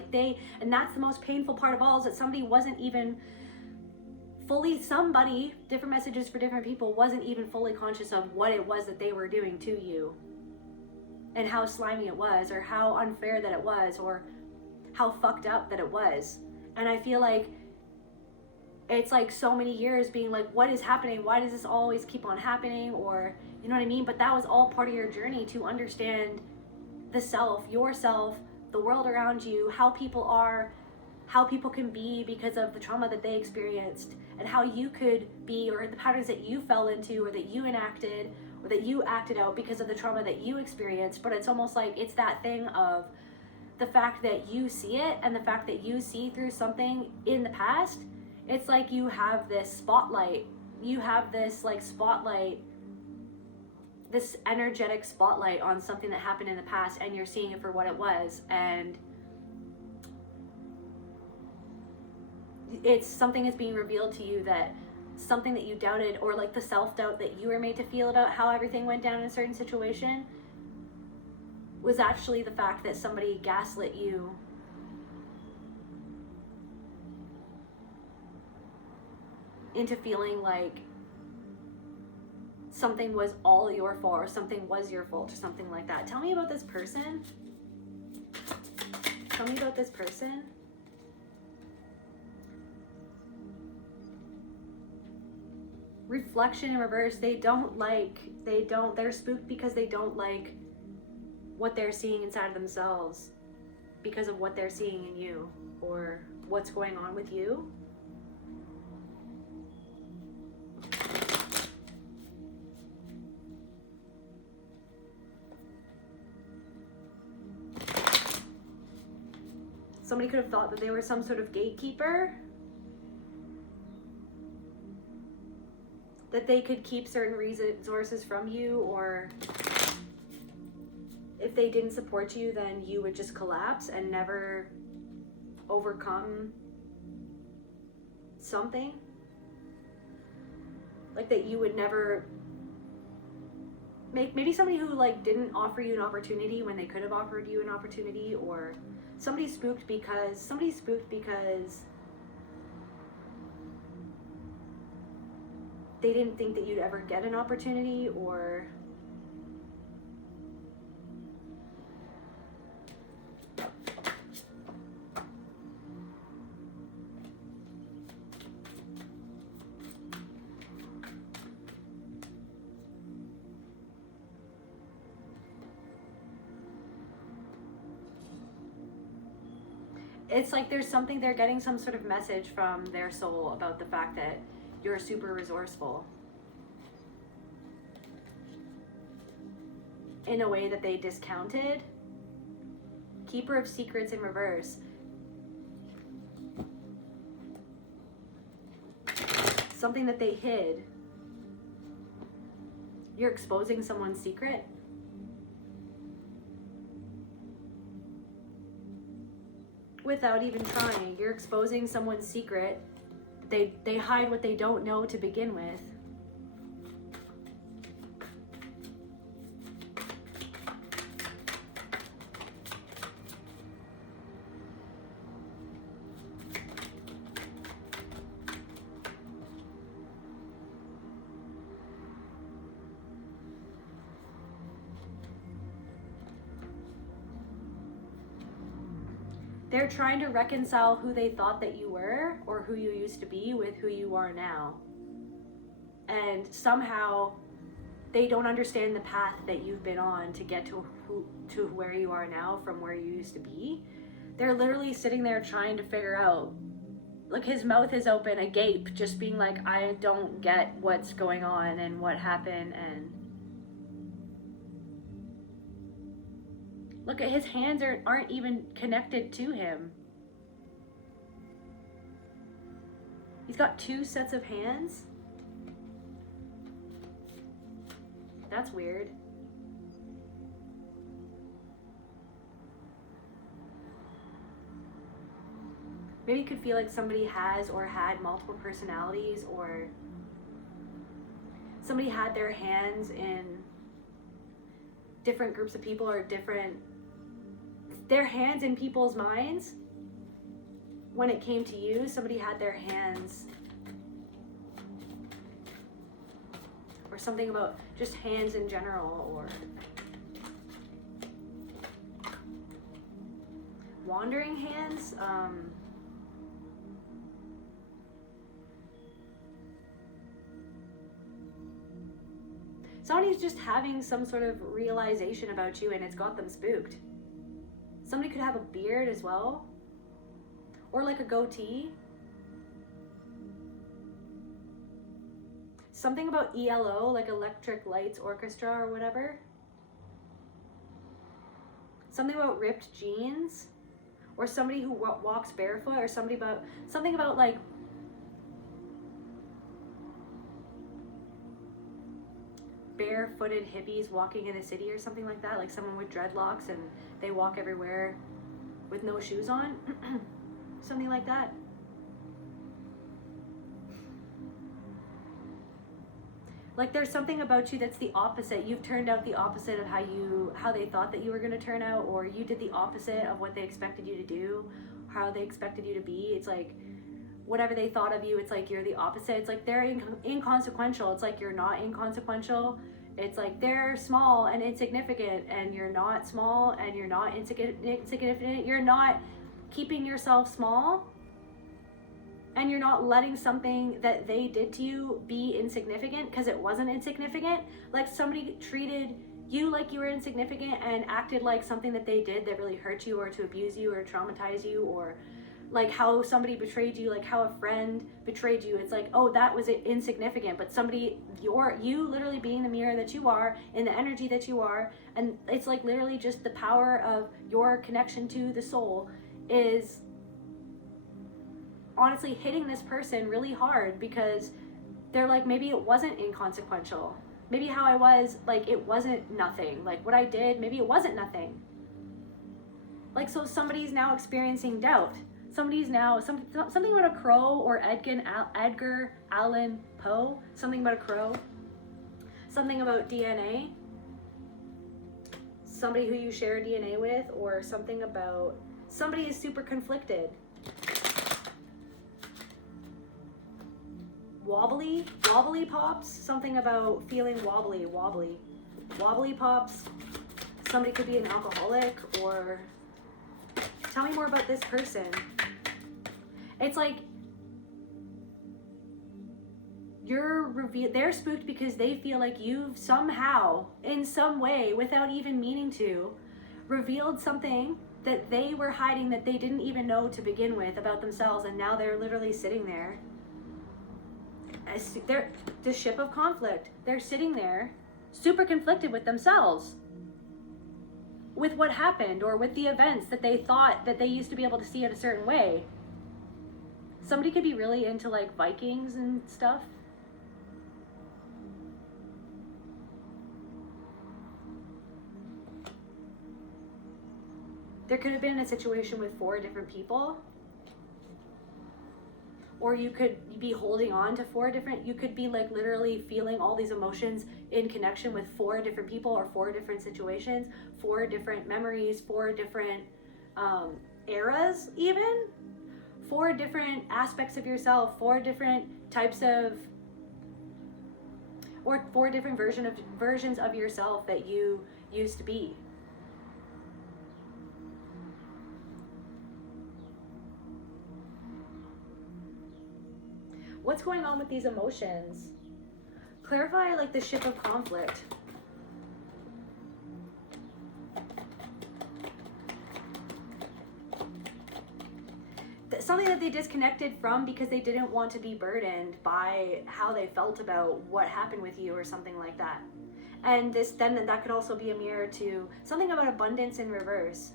And that's the most painful part of all, is that somebody wasn't even fully, different messages for different people, wasn't even fully conscious of what it was that they were doing to you, and how slimy it was, or how unfair that it was, or how fucked up that it was. And I feel like it's like so many years being like, what is happening? Why does this always keep on happening? Or, you know what I mean? But that was all part of your journey to understand the self, yourself, the world around you, how people are, how people can be because of the trauma that they experienced, and how you could be, or the patterns that you fell into, or that you enacted, that you acted out because of the trauma that you experienced, but it's almost like it's that thing of the fact that you see it and the fact that you see through something in the past. It's like you have this spotlight. You have this like spotlight, this energetic spotlight on something that happened in the past, and you're seeing it for what it was. And it's something that's being revealed to you, that something that you doubted, or like the self-doubt that you were made to feel about how everything went down in a certain situation, was actually the fact that somebody gaslit you into feeling like something was all your fault, or something was your fault, or something like that. Tell me about this person. Tell me about this person. Reflection in reverse. They're spooked because they don't like what they're seeing inside of themselves because of what they're seeing in you, or what's going on with you. Somebody could have thought that they were some sort of gatekeeper, that they could keep certain resources from you, or if they didn't support you, then you would just collapse and never overcome something. Like that you would never maybe somebody who like didn't offer you an opportunity when they could have offered you an opportunity, or somebody spooked because they didn't think that you'd ever get an opportunity, or it's like they're getting some sort of message from their soul about the fact that you're super resourceful in a way that they discounted. Keeper of secrets in reverse. Something that they hid. You're exposing someone's secret. Without even trying. You're exposing someone's secret. They hide what they don't know to begin with. They're trying to reconcile who they thought that you were, or who you used to be, with who you are now. And somehow they don't understand the path that you've been on to get to where you are now from where you used to be. They're literally sitting there trying to figure out, like his mouth is open, agape, just being like, I don't get what's going on and what happened. And look at his hands aren't even connected to him. He's got 2 sets of hands. That's weird. Maybe you could feel like somebody has or had multiple personalities, or somebody had their hands in different groups of people, or their hands in people's minds. When it came to you, somebody had their hands, or something about just hands in general, or wandering hands. Somebody's just having some sort of realization about you, and it's got them spooked. Somebody could have a beard as well, or like a goatee. something about ELO, like Electric Lights Orchestra or whatever. Something about ripped jeans, or somebody who walks barefoot, or something about like barefooted hippies walking in a city or something like that, like someone with dreadlocks and they walk everywhere with no shoes on. Something like that. Like there's something about you that's the opposite. You've turned out the opposite of how they thought that you were going to turn out, or you did the opposite of what they expected you to do, how they expected you to be. It's like whatever they thought of you, it's like you're the opposite. It's like they're inconsequential. It's like you're not inconsequential. It's like they're small and insignificant, and you're not small and you're not insignificant. You're not keeping yourself small, and you're not letting something that they did to you be insignificant because it wasn't insignificant. Like somebody treated you like you were insignificant and acted like something that they did that really hurt you or to abuse you or traumatize you, or like how somebody betrayed you, like how a friend betrayed you. It's like, oh, that was insignificant, but you literally being the mirror that you are, in the energy that you are, and it's like literally just the power of your connection to the soul is honestly hitting this person really hard, because they're like, maybe it wasn't inconsequential. Maybe how I was, like, it wasn't nothing. Like what I did, maybe it wasn't nothing. Like, so somebody's now experiencing doubt. Somebody's now, something about a crow, or Edgar Allan Poe, something about a crow, something about DNA, somebody who you share DNA with, or something about, somebody is super conflicted. Wobbly pops, something about feeling wobbly pops. Somebody could be an alcoholic, or tell me more about this person. It's like they're spooked because they feel like you've somehow, in some way, without even meaning to, revealed something that they were hiding, that they didn't even know to begin with about themselves, and now they're literally sitting there. They're the ship of conflict. They're sitting there super conflicted with themselves, with what happened, or with the events that they thought that they used to be able to see in a certain way. Somebody could be really into like Vikings and stuff. There could have been a situation with 4 different people. Or you could be holding on to 4 different, you could be like literally feeling all these emotions in connection with 4 different people, or 4 different situations, 4 different memories, 4 different eras even, 4 different aspects of yourself, 4 different types of, or 4 different versions of yourself that you used to be. What's going on with these emotions? Clarify like the ship of conflict. Something that they disconnected from because they didn't want to be burdened by how they felt about what happened with you, or something like that. And then that could also be a mirror to something about abundance in reverse.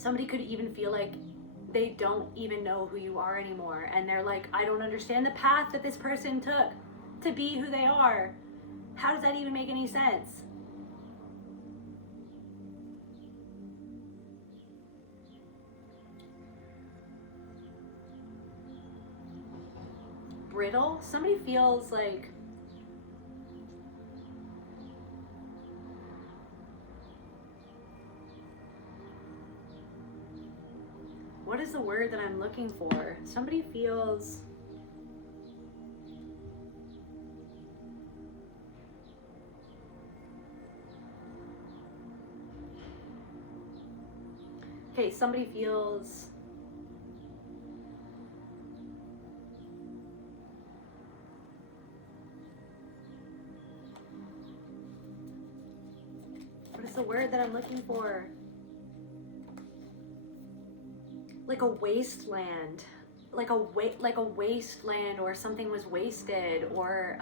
Somebody could even feel like they don't even know who you are anymore, and they're like, I don't understand the path that this person took to be who they are. How does that even make any sense? Brittle. Somebody feels like what is the word that I'm looking for? Somebody feels okay, somebody feels the word that I'm looking for? Like a wasteland. Like a wasteland, or something was wasted, or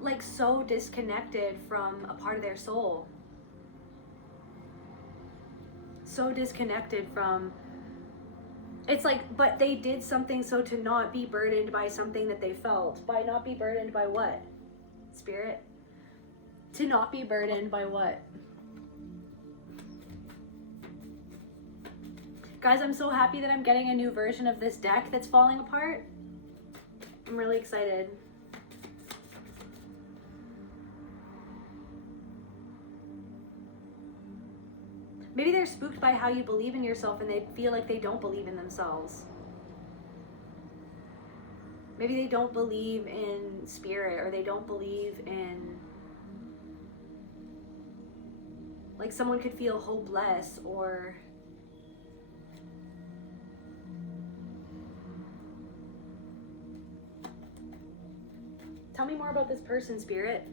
like so disconnected from a part of their soul. So disconnected from, it's like, but they did something so to not be burdened by something that they felt. By not be burdened by what? Spirit? To not be burdened by what? Guys, I'm so happy that I'm getting a new version of this deck that's falling apart. I'm really excited. Maybe they're spooked by how you believe in yourself and they feel like they don't believe in themselves. Maybe they don't believe in spirit, or they don't believe in, like, someone could feel hopeless, or tell me more about this person, Spirit.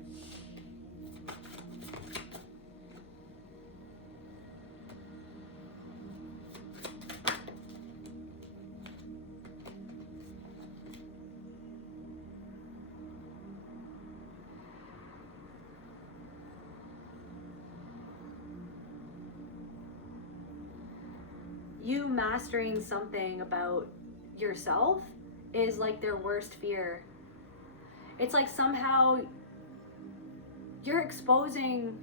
You mastering something about yourself is like their worst fear. It's like somehow you're exposing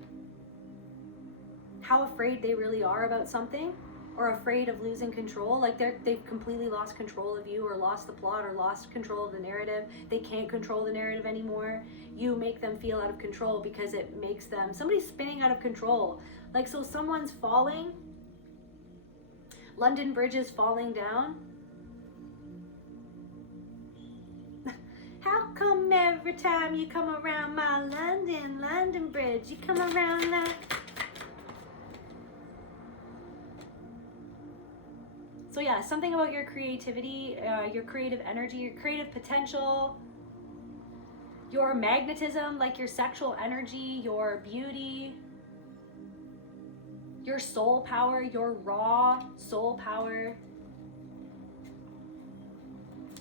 how afraid they really are about something, or afraid of losing control. Like they've completely lost control of you, or lost the plot, or lost control of the narrative. They can't control the narrative anymore. You make them feel out of control because it makes them, somebody's spinning out of control. Like, so someone's falling. London Bridge is falling down. How come every time you come around my London Bridge, you come around like... So yeah, something about your creativity, your creative energy, your creative potential, your magnetism, like your sexual energy, your beauty, your soul power, your raw soul power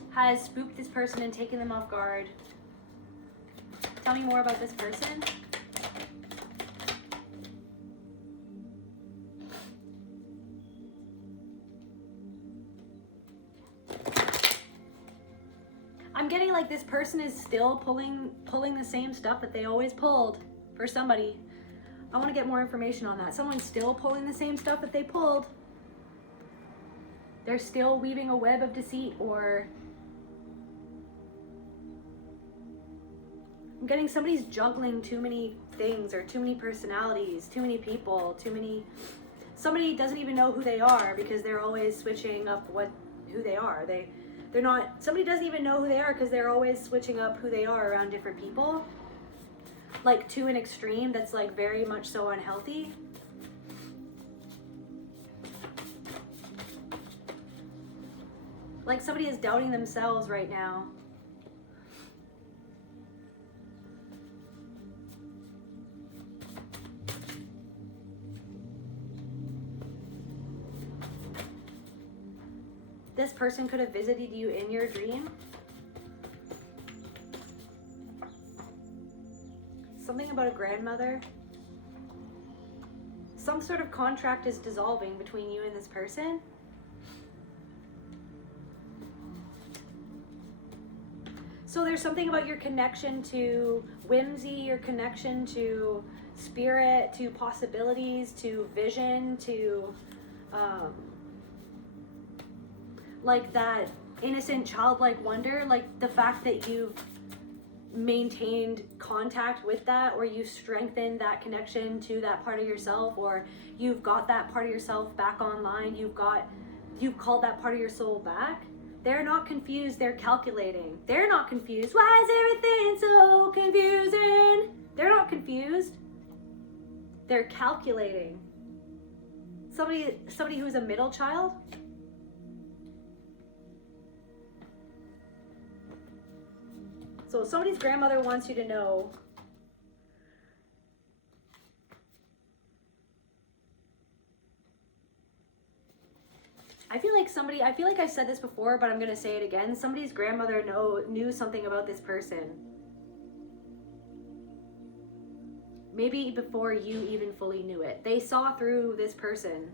has spooked this person and taken them off guard. Tell me more about this person. I'm getting like this person is still pulling the same stuff that they always pulled for somebody. I want to get more information on that. Someone's still pulling the same stuff that they pulled. They're still weaving a web of deceit, or I'm getting somebody's juggling too many things, or too many personalities, too many people, somebody doesn't even know who they are because they're always switching up who they are. They're not, somebody doesn't even know who they are because they're always switching up who they are around different people. Like to an extreme that's like very much so unhealthy. Like somebody is doubting themselves right now. This person could have visited you in your dream. Something about a grandmother. Some sort of contract is dissolving between you and this person. So there's something about your connection to whimsy, your connection to spirit, to possibilities, to vision, to like that innocent childlike wonder, like the fact that you've maintained contact with that, or you've strengthened that connection to that part of yourself, or you've got that part of yourself back online, you've called that part of your soul back. They're not confused, they're calculating. They're not confused. Why is everything so confusing? They're not confused. They're calculating. Somebody who's a middle child. So somebody's grandmother wants you to know I feel like I said this before, but I'm going to say it again. Somebody's grandmother knew something about this person. Maybe before you even fully knew it. They saw through this person.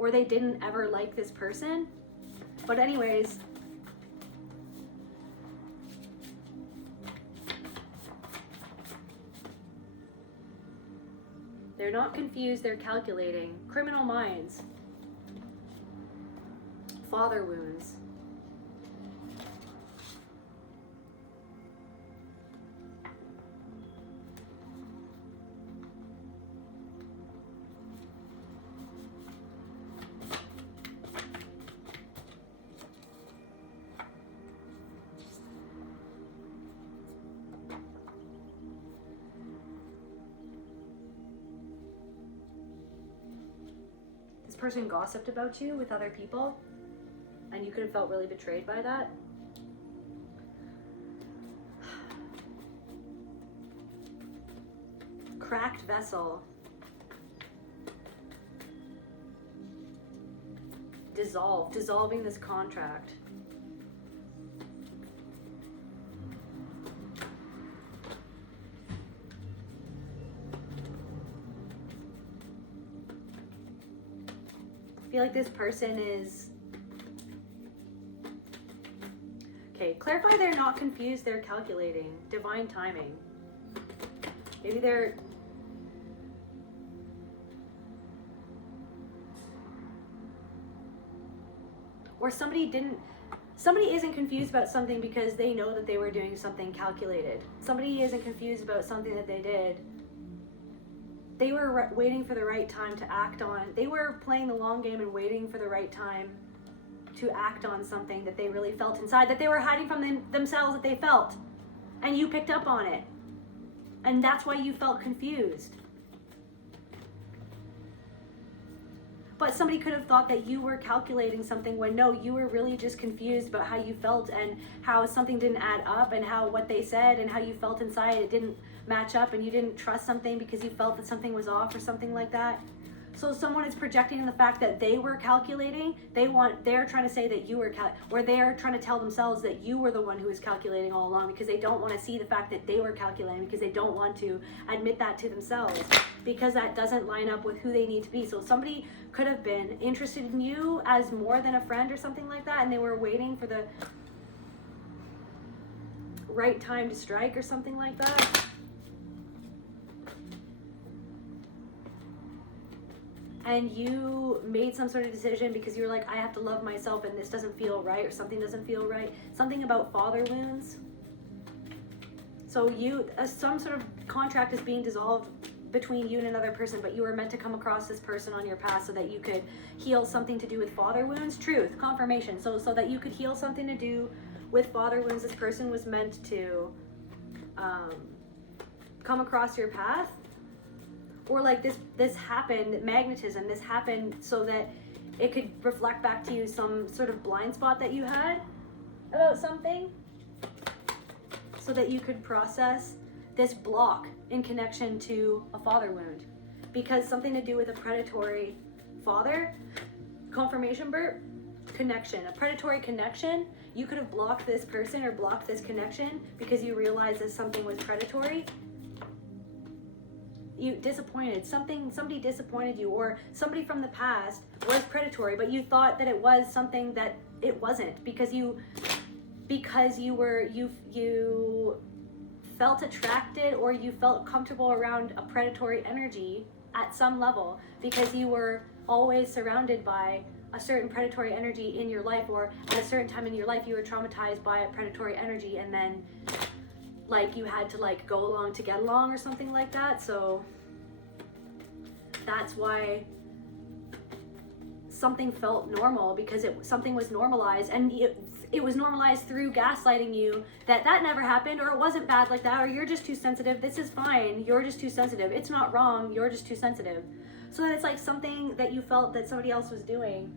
Or they didn't ever like this person. But anyways, they're not confused, they're calculating. Criminal minds. Father wounds. This person gossiped about you with other people, and you could have felt really betrayed by that. Cracked vessel. Dissolving this contract. I feel like this person is... Okay, clarify they're not confused, they're calculating. Divine timing. Maybe they're... Or somebody isn't confused about something because they know that they were doing something calculated. Somebody isn't confused about something that they did. They were waiting for the right time to act on. They were playing the long game and waiting for the right time to act on something that they really felt inside, that they were hiding from themselves, that they felt. And you picked up on it. And that's why you felt confused. But somebody could have thought that you were calculating something when no, you were really just confused about how you felt and how something didn't add up and how what they said and how you felt inside, it didn't match up and you didn't trust something because you felt that something was off or something like that. So someone is projecting the fact that they were calculating. They're trying to say that you were or they're trying to tell themselves that you were the one who was calculating all along because they don't want to see the fact that they were calculating, because they don't want to admit that to themselves, because that doesn't line up with who they need to be. So somebody could have been interested in you as more than a friend or something like that, and they were waiting for the right time to strike or something like that. And you made some sort of decision because you were like, I have to love myself and this doesn't feel right, or something doesn't feel right. Something about father wounds. So some sort of contract is being dissolved between you and another person, but you were meant to come across this person on your past so that you could heal something to do with father wounds. Truth, confirmation. So that you could heal something to do with father wounds. This person was meant to come across your path. Or like this happened, magnetism, this happened so that it could reflect back to you some sort of blind spot that you had about something, so that you could process this block in connection to a father wound. Because something to do with a predatory father, confirmation burp, connection, a predatory connection, you could have blocked this person or blocked this connection because you realized that something was predatory. You disappointed, somebody disappointed you, or somebody from the past was predatory, but you thought that it was something that it wasn't, because you felt attracted or you felt comfortable around a predatory energy at some level, because you were always surrounded by a certain predatory energy in your life, or at a certain time in your life you were traumatized by a predatory energy, and then like you had to like go along to get along or something like that. So that's why something felt normal, because something was normalized, and it was normalized through gaslighting you that never happened, or it wasn't bad like that, or you're just too sensitive, this is fine, you're just too sensitive, it's not wrong, you're just too sensitive. So then it's like something that you felt that somebody else was doing.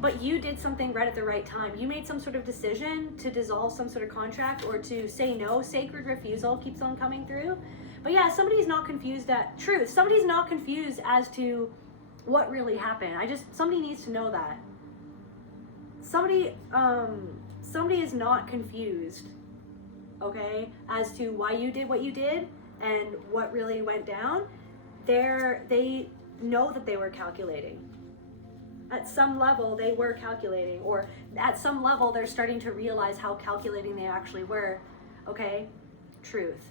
But you did something right at the right time. You made some sort of decision to dissolve some sort of contract or to say no. Sacred refusal keeps on coming through. But yeah, somebody's not confused at truth. Somebody's not confused as to what really happened. Somebody needs to know that. Somebody is not confused, okay, as to why you did what you did and what really went down. They know that they were calculating. At some level, they were calculating, or at some level, they're starting to realize how calculating they actually were, okay? Truth.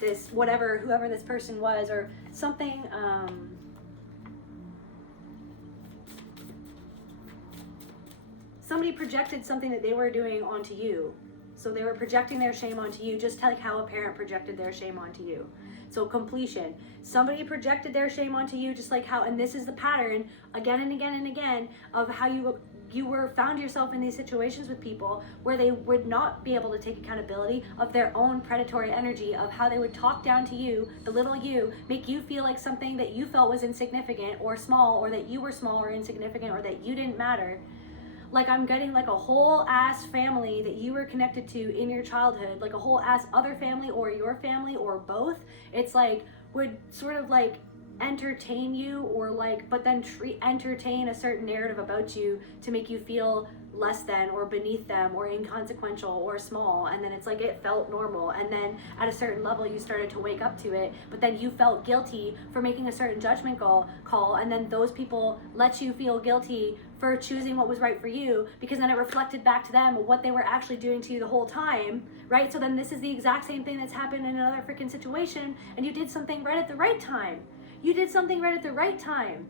This, whoever this person was, or something, somebody projected something that they were doing onto you. So they were projecting their shame onto you, just like how a parent projected their shame onto you. So completion. Somebody projected their shame onto you, just like how, and this is the pattern again and again and again of how you found yourself in these situations with people where they would not be able to take accountability of their own predatory energy, of how they would talk down to you, the little you, make you feel like something that you felt was insignificant or small, or that you were small or insignificant, or that you didn't matter. Like, I'm getting like a whole ass family that you were connected to in your childhood, like a whole ass other family or your family or both. It's like, would sort of like entertain you, or like, but then entertain a certain narrative about you to make you feel less than or beneath them or inconsequential or small. And then it's like, it felt normal, and then at a certain level you started to wake up to it, but then you felt guilty for making a certain judgment call, and then those people let you feel guilty for choosing what was right for you, because then it reflected back to them what they were actually doing to you the whole time, right? So then this is the exact same thing that's happened in another freaking situation, and you did something right at the right time. You did something right at the right time.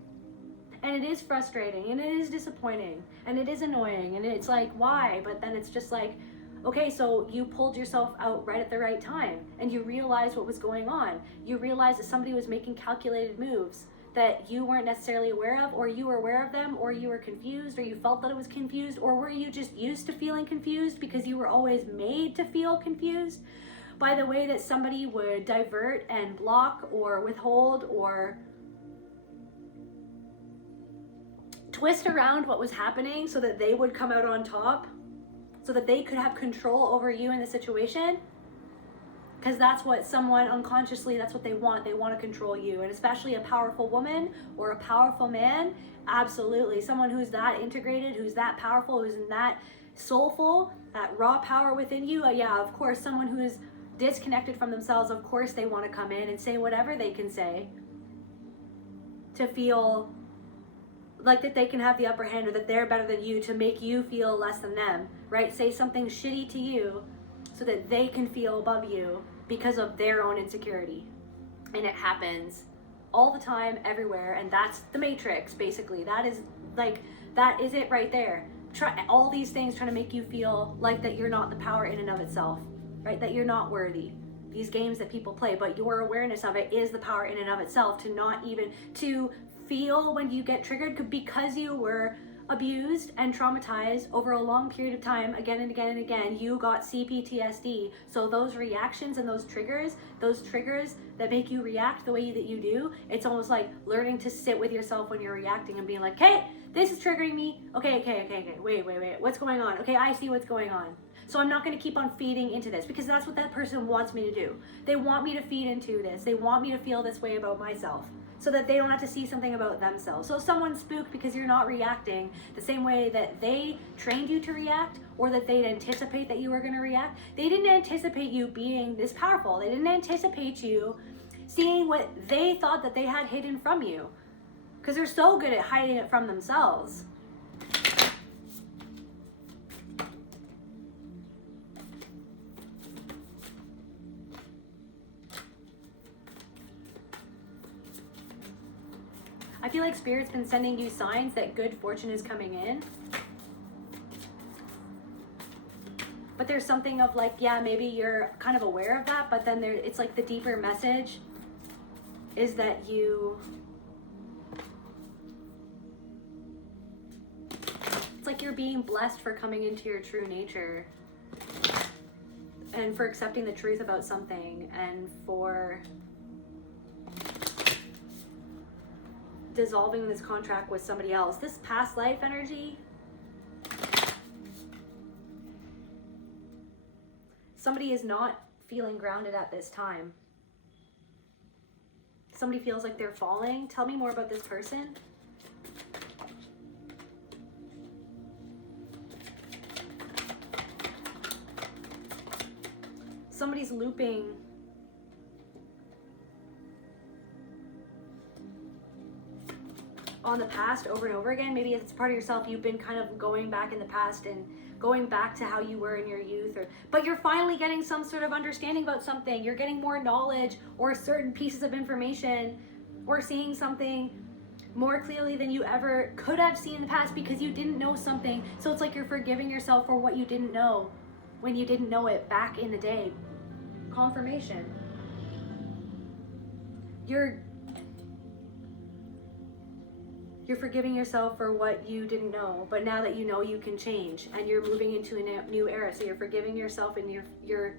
And it is frustrating, and it is disappointing, and it is annoying, and it's like, why? But then it's just like, okay, so you pulled yourself out right at the right time, and you realized what was going on. You realized that somebody was making calculated moves that you weren't necessarily aware of, or you were aware of them, or you were confused, or you felt that it was confused, or were you just used to feeling confused because you were always made to feel confused by the way that somebody would divert and block or withhold or twist around what was happening so that they would come out on top, so that they could have control over you in the situation. Because that's what someone unconsciously, that's what they want. They want to control you. And especially a powerful woman or a powerful man, absolutely. Someone who's that integrated, who's that powerful, who's that soulful, that raw power within you. Yeah, of course, someone who is disconnected from themselves, of course they want to come in and say whatever they can say to feel like that they can have the upper hand, or that they're better than you, to make you feel less than them, right? Say something shitty to you so that they can feel above you because of their own insecurity. And it happens all the time, everywhere, and that's the matrix, basically. That is it right there. All these things trying to make you feel like that you're not the power in and of itself, right? That you're not worthy. These games that people play, but your awareness of it is the power in and of itself, to not even, to feel when you get triggered because you were abused and traumatized over a long period of time, again and again and again. You got CPTSD. So those reactions and those triggers that make you react the way that you do, it's almost like learning to sit with yourself when you're reacting and being like, hey, this is triggering me. Okay, wait, what's going on? Okay, I see what's going on. So I'm not going to keep on feeding into this, because that's what that person wants me to do. They want me to feed into this. They want me to feel this way about myself, so that they don't have to see something about themselves. So someone's spooked because you're not reacting the same way that they trained you to react, or that they'd anticipate that you were going to react. They didn't anticipate you being this powerful. They didn't anticipate you seeing what they thought that they had hidden from you, because they're so good at hiding it from themselves. I feel like Spirit's been sending you signs that good fortune is coming in. But there's something of like, yeah, maybe you're kind of aware of that, but then it's like the deeper message is that it's like you're being blessed for coming into your true nature, and for accepting the truth about something, and for dissolving this contract with somebody else. This past life energy, somebody is not feeling grounded at this time. Somebody feels like they're falling. Tell me more about this person. Somebody's looping on the past over and over again. Maybe it's part of yourself. You've been kind of going back in the past and going back to how you were in your youth, but you're finally getting some sort of understanding about something. You're getting more knowledge or certain pieces of information, or seeing something more clearly than you ever could have seen in the past because you didn't know something. So it's like you're forgiving yourself for what you didn't know when you didn't know it back in the day. Confirmation. You're forgiving yourself for what you didn't know, but now that you know, you can change, and you're moving into a new era. So you're forgiving yourself, and you're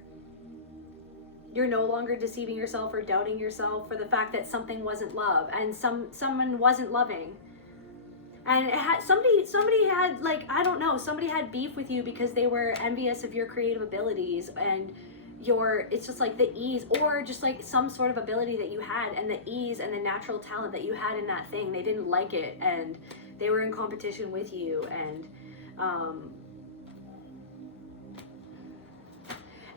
no longer deceiving yourself or doubting yourself for the fact that something wasn't love and someone wasn't loving. And somebody had, like, I don't know, somebody had beef with you because they were envious of your creative abilities and it's just like the ease, or just like some sort of ability that you had, and the ease and the natural talent that you had in that thing. They didn't like it, and they were in competition with you. And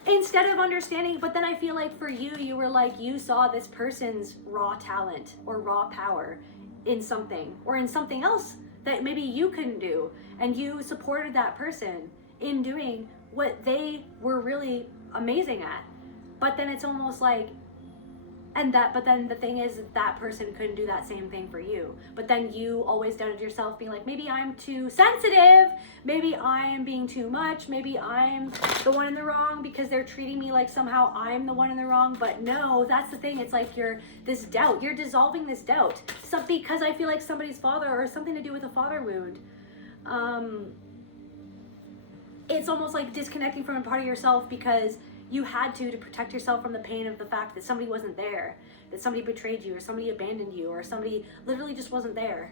instead of understanding, but then I feel like for you, you were like, you saw this person's raw talent or raw power in something, or in something else that maybe you couldn't do, and you supported that person in doing what they were really amazing at. But then it's almost like, but then the thing is that person couldn't do that same thing for you. But then you always doubted yourself, being like, maybe I'm too sensitive, maybe I am being too much, maybe I'm the one in the wrong because they're treating me like somehow I'm the one in the wrong. But no, that's the thing. It's like this doubt, you're dissolving this doubt. Because I feel like somebody's father, or something to do with a father wound. It's almost like disconnecting from a part of yourself because you had to protect yourself from the pain of the fact that somebody wasn't there, that somebody betrayed you, or somebody abandoned you, or somebody literally just wasn't there.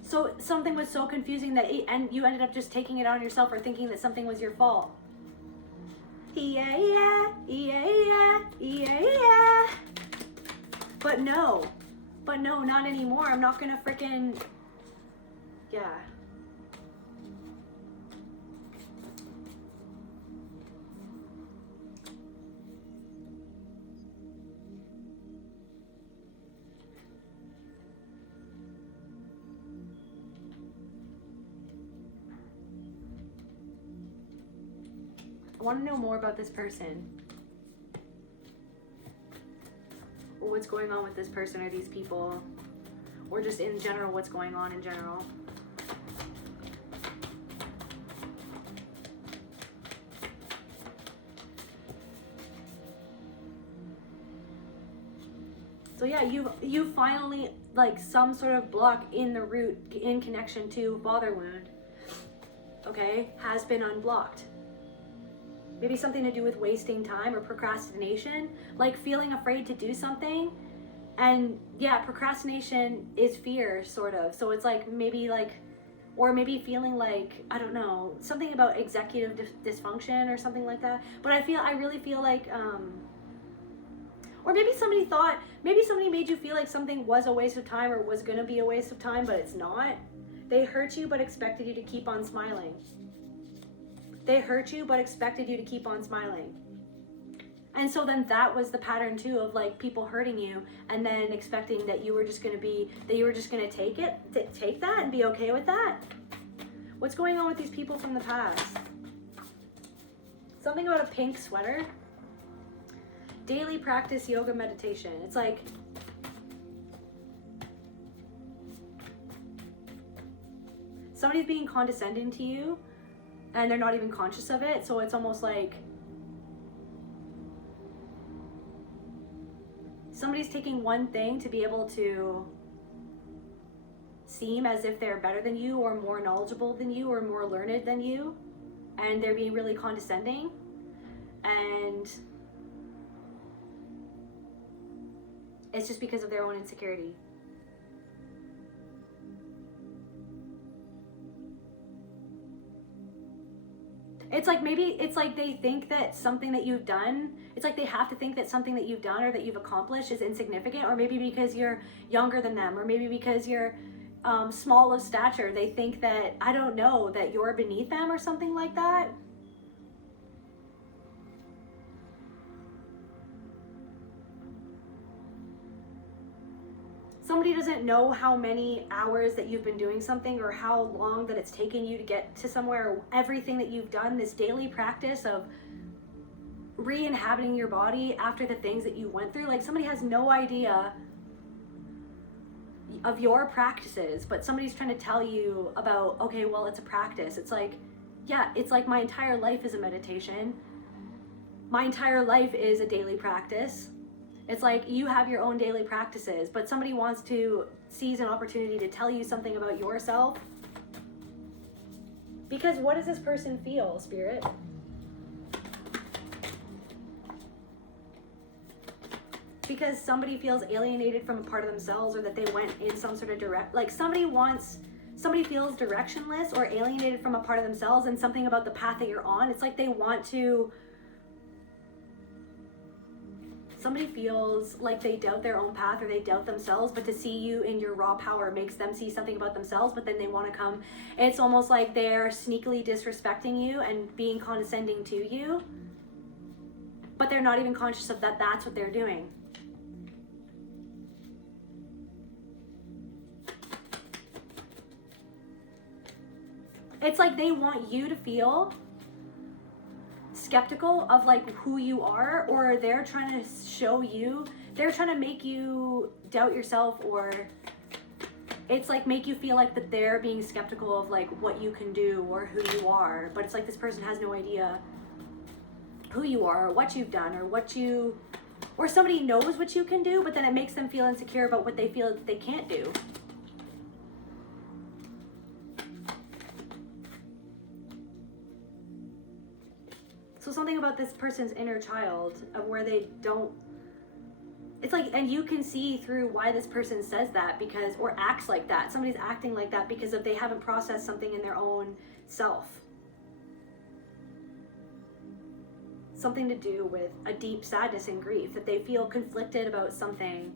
So something was so confusing and you ended up just taking it on yourself, or thinking that something was your fault. Yeah. But no, not anymore. I'm not gonna freaking, yeah. I want to know more about this person, or what's going on with this person or these people, or just in general, what's going on in general. So yeah, you finally, like, some sort of block in the root, in connection to father wound, okay, has been unblocked. Maybe something to do with wasting time or procrastination, like feeling afraid to do something. And yeah, procrastination is fear, sort of. So it's like maybe like, or maybe feeling like, I don't know, something about executive dysfunction or something like that. But I really feel like, or maybe somebody made you feel like something was a waste of time or was gonna be a waste of time, but it's not. They hurt you but expected you to keep on smiling. They hurt you but expected you to keep on smiling. And so then that was the pattern too, of like people hurting you and then expecting that you were just gonna take that and be okay with that. What's going on with these people from the past? Something about a pink sweater. Daily practice yoga meditation. It's like, somebody's being condescending to you and they're not even conscious of it. So it's almost like somebody's taking one thing to be able to seem as if they're better than you, or more knowledgeable than you, or more learned than you, and they're being really condescending. And it's just because of their own insecurity. It's like maybe it's like they think that something that you've done, it's like they have to think that something that you've done or that you've accomplished is insignificant, or maybe because you're younger than them, or maybe because you're small of stature, they think that, I don't know, that you're beneath them or something like that. Somebody doesn't know how many hours that you've been doing something, or how long that it's taken you to get to somewhere, or everything that you've done, this daily practice of re-inhabiting your body after the things that you went through. Like, somebody has no idea of your practices, but somebody's trying to tell you about, okay, well, it's a practice. It's like, yeah, it's like my entire life is a meditation. My entire life is a daily practice. It's like you have your own daily practices, but somebody wants to seize an opportunity to tell you something about yourself. Because what does this person feel, Spirit? Because somebody feels alienated from a part of themselves, or that they went in some sort of like somebody feels directionless or alienated from a part of themselves and something about the path that you're on. It's like they want to, somebody feels like they doubt their own path, or they doubt themselves, but to see you in your raw power makes them see something about themselves, but then they want to come. It's almost like they're sneakily disrespecting you and being condescending to you, but they're not even conscious of that that's what they're doing. It's like they want you to feel skeptical of like who you are, or they're trying to show you, they're trying to make you doubt yourself, or it's like make you feel like that they're being skeptical of like what you can do or who you are. But it's like this person has no idea who you are, or what you've done, or somebody knows what you can do, but then it makes them feel insecure about what they feel that they can't do. So something about this person's inner child, of where they don't, it's like, and you can see through why this person says that, because, or acts like that. Somebody's acting like that because they haven't processed something in their own self. Something to do with a deep sadness and grief, that they feel conflicted about something.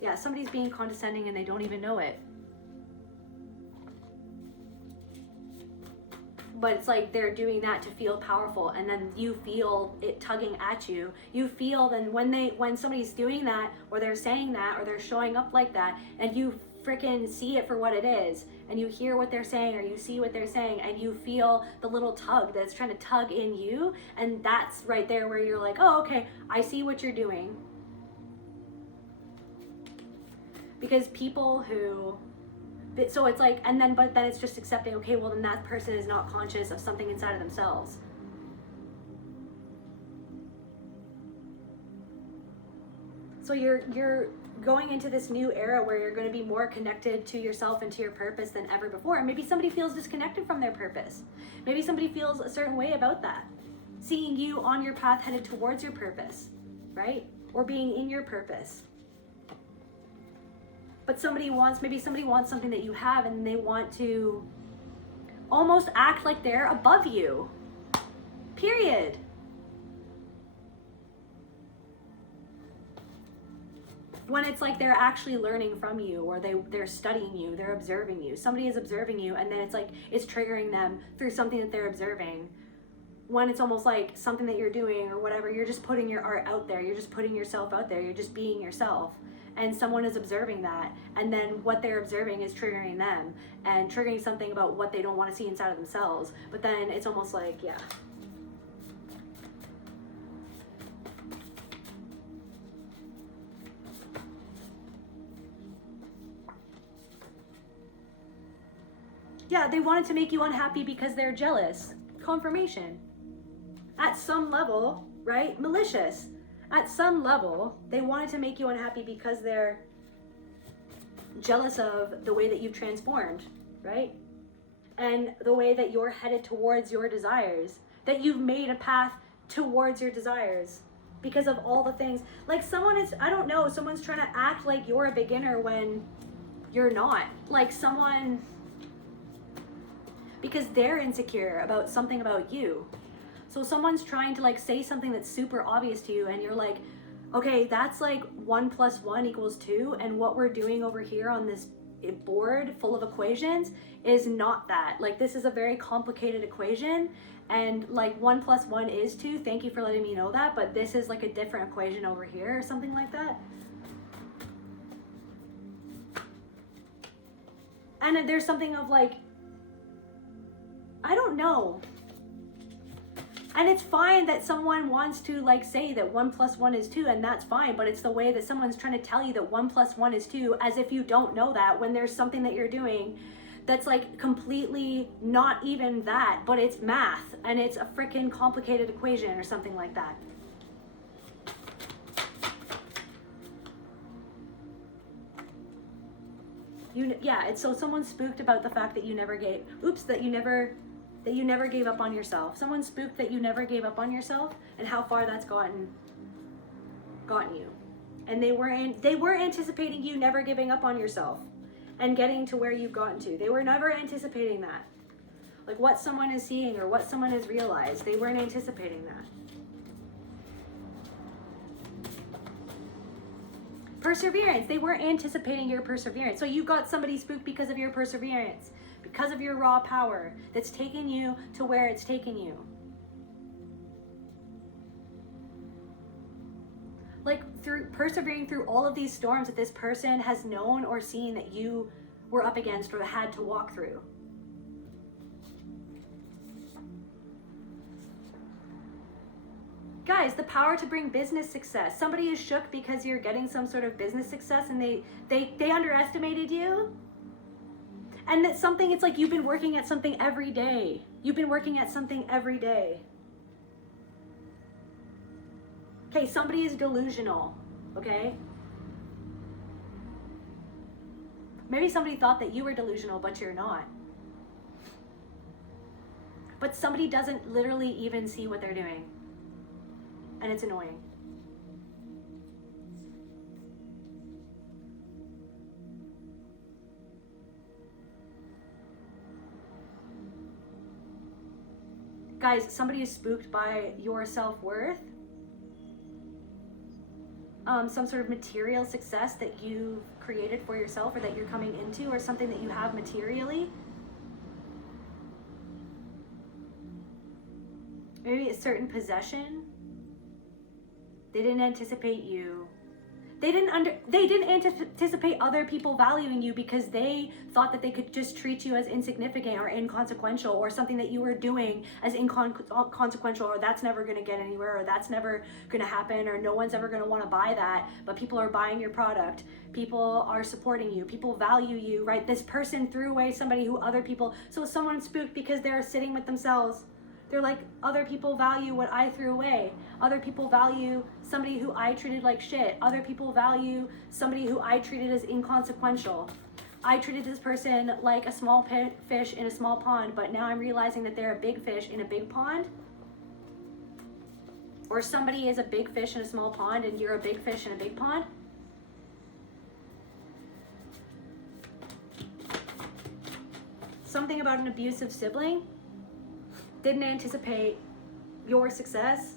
Yeah, somebody's being condescending and they don't even know it. But it's like they're doing that to feel powerful, and then you feel it tugging at you. You feel then when somebody's doing that, or they're saying that, or they're showing up like that, and you freaking see it for what it is, and you hear what they're saying, or you see what they're saying, and you feel the little tug that's trying to tug in you, and that's right there where you're like, oh, okay, I see what you're doing. Because people who, so it's like, and then, but then it's just accepting, okay, well then that person is not conscious of something inside of themselves. So you're going into this new era where you're going to be more connected to yourself and to your purpose than ever before. And maybe somebody feels disconnected from their purpose. Maybe somebody feels a certain way about that. Seeing you on your path headed towards your purpose, right? Or being in your purpose. But maybe somebody wants something that you have, and they want to almost act like they're above you. Period. When it's like they're actually learning from you, or they're studying you, they're observing you. Somebody is observing you, and then it's like it's triggering them through something that they're observing. When it's almost like something that you're doing or whatever, you're just putting your art out there. You're just putting yourself out there. You're just being yourself. And someone is observing that, and then what they're observing is triggering them and triggering something about what they don't want to see inside of themselves. But then it's almost like, yeah. Yeah, they wanted to make you unhappy because they're jealous. Confirmation. At some level, right? Malicious. At some level, they wanted to make you unhappy because they're jealous of the way that you've transformed, right? and the way that you're headed towards your desires, that you've made a path towards your desires because of all the things. Like someone is, I don't know, someone's trying to act like you're a beginner when you're not. Like someone, because they're insecure about something about you. So someone's trying to like say something that's super obvious to you, and you're like, okay, that's like 1 + 1 = 2, and what we're doing over here on this board full of equations is not that. Like this is a very complicated equation, and like 1 + 1 is 2. Thank you for letting me know that, but this is like a different equation over here or something like that. And there's something of like, I don't know. And it's fine that someone wants to like say that 1 + 1 is 2, and that's fine, but it's the way that someone's trying to tell you that 1 + 1 is 2 as if you don't know that, when there's something that you're doing that's like completely not even that, but it's math and it's a freaking complicated equation or something like that. Yeah, it's so someone's spooked about the fact that you never gave, that you never gave up on yourself. Someone's spooked that you never gave up on yourself and how far that's gotten you. And they were anticipating you never giving up on yourself and getting to where you've gotten to. They were never anticipating that. Like what someone is seeing or what someone has realized, they weren't anticipating that. Perseverance, they weren't anticipating your perseverance. So you got somebody spooked because of your perseverance, because of your raw power that's taken you to where it's taken you. Like through persevering through all of these storms that this person has known or seen that you were up against or had to walk through. Guys, the power to bring business success. Somebody is shook because you're getting some sort of business success and they underestimated you. And that's something, it's like you've been working at something every day. You've been working at something every day. Okay, somebody is delusional, okay? Maybe somebody thought that you were delusional, but you're not. But somebody doesn't literally even see what they're doing. And it's annoying. Guys, somebody is spooked by your self-worth. Some sort of material success that you've created for yourself or that you're coming into, or something that you have materially. Maybe a certain possession. They didn't anticipate you. They didn't anticipate other people valuing you because they thought that they could just treat you as insignificant or inconsequential, or something that you were doing as inconsequential, or that's never going to get anywhere, or that's never going to happen, or no one's ever going to want to buy that, but people are buying your product. People are supporting you. People value you, right? This person threw away somebody who other people, so someone's spooked because they're sitting with themselves. They're like, other people value what I threw away. Other people value somebody who I treated like shit. Other people value somebody who I treated as inconsequential. I treated this person like a small fish in a small pond, but now I'm realizing that they're a big fish in a big pond. Or somebody is a big fish in a small pond and you're a big fish in a big pond. Something about an abusive sibling. Didn't anticipate your success.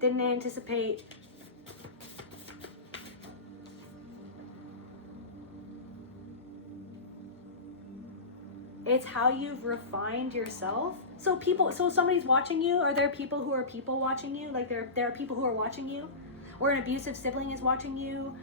Didn't anticipate it's how you've refined yourself. So somebody's watching you, or there are people who are watching you, like there are people who are watching you, or an abusive sibling is watching you.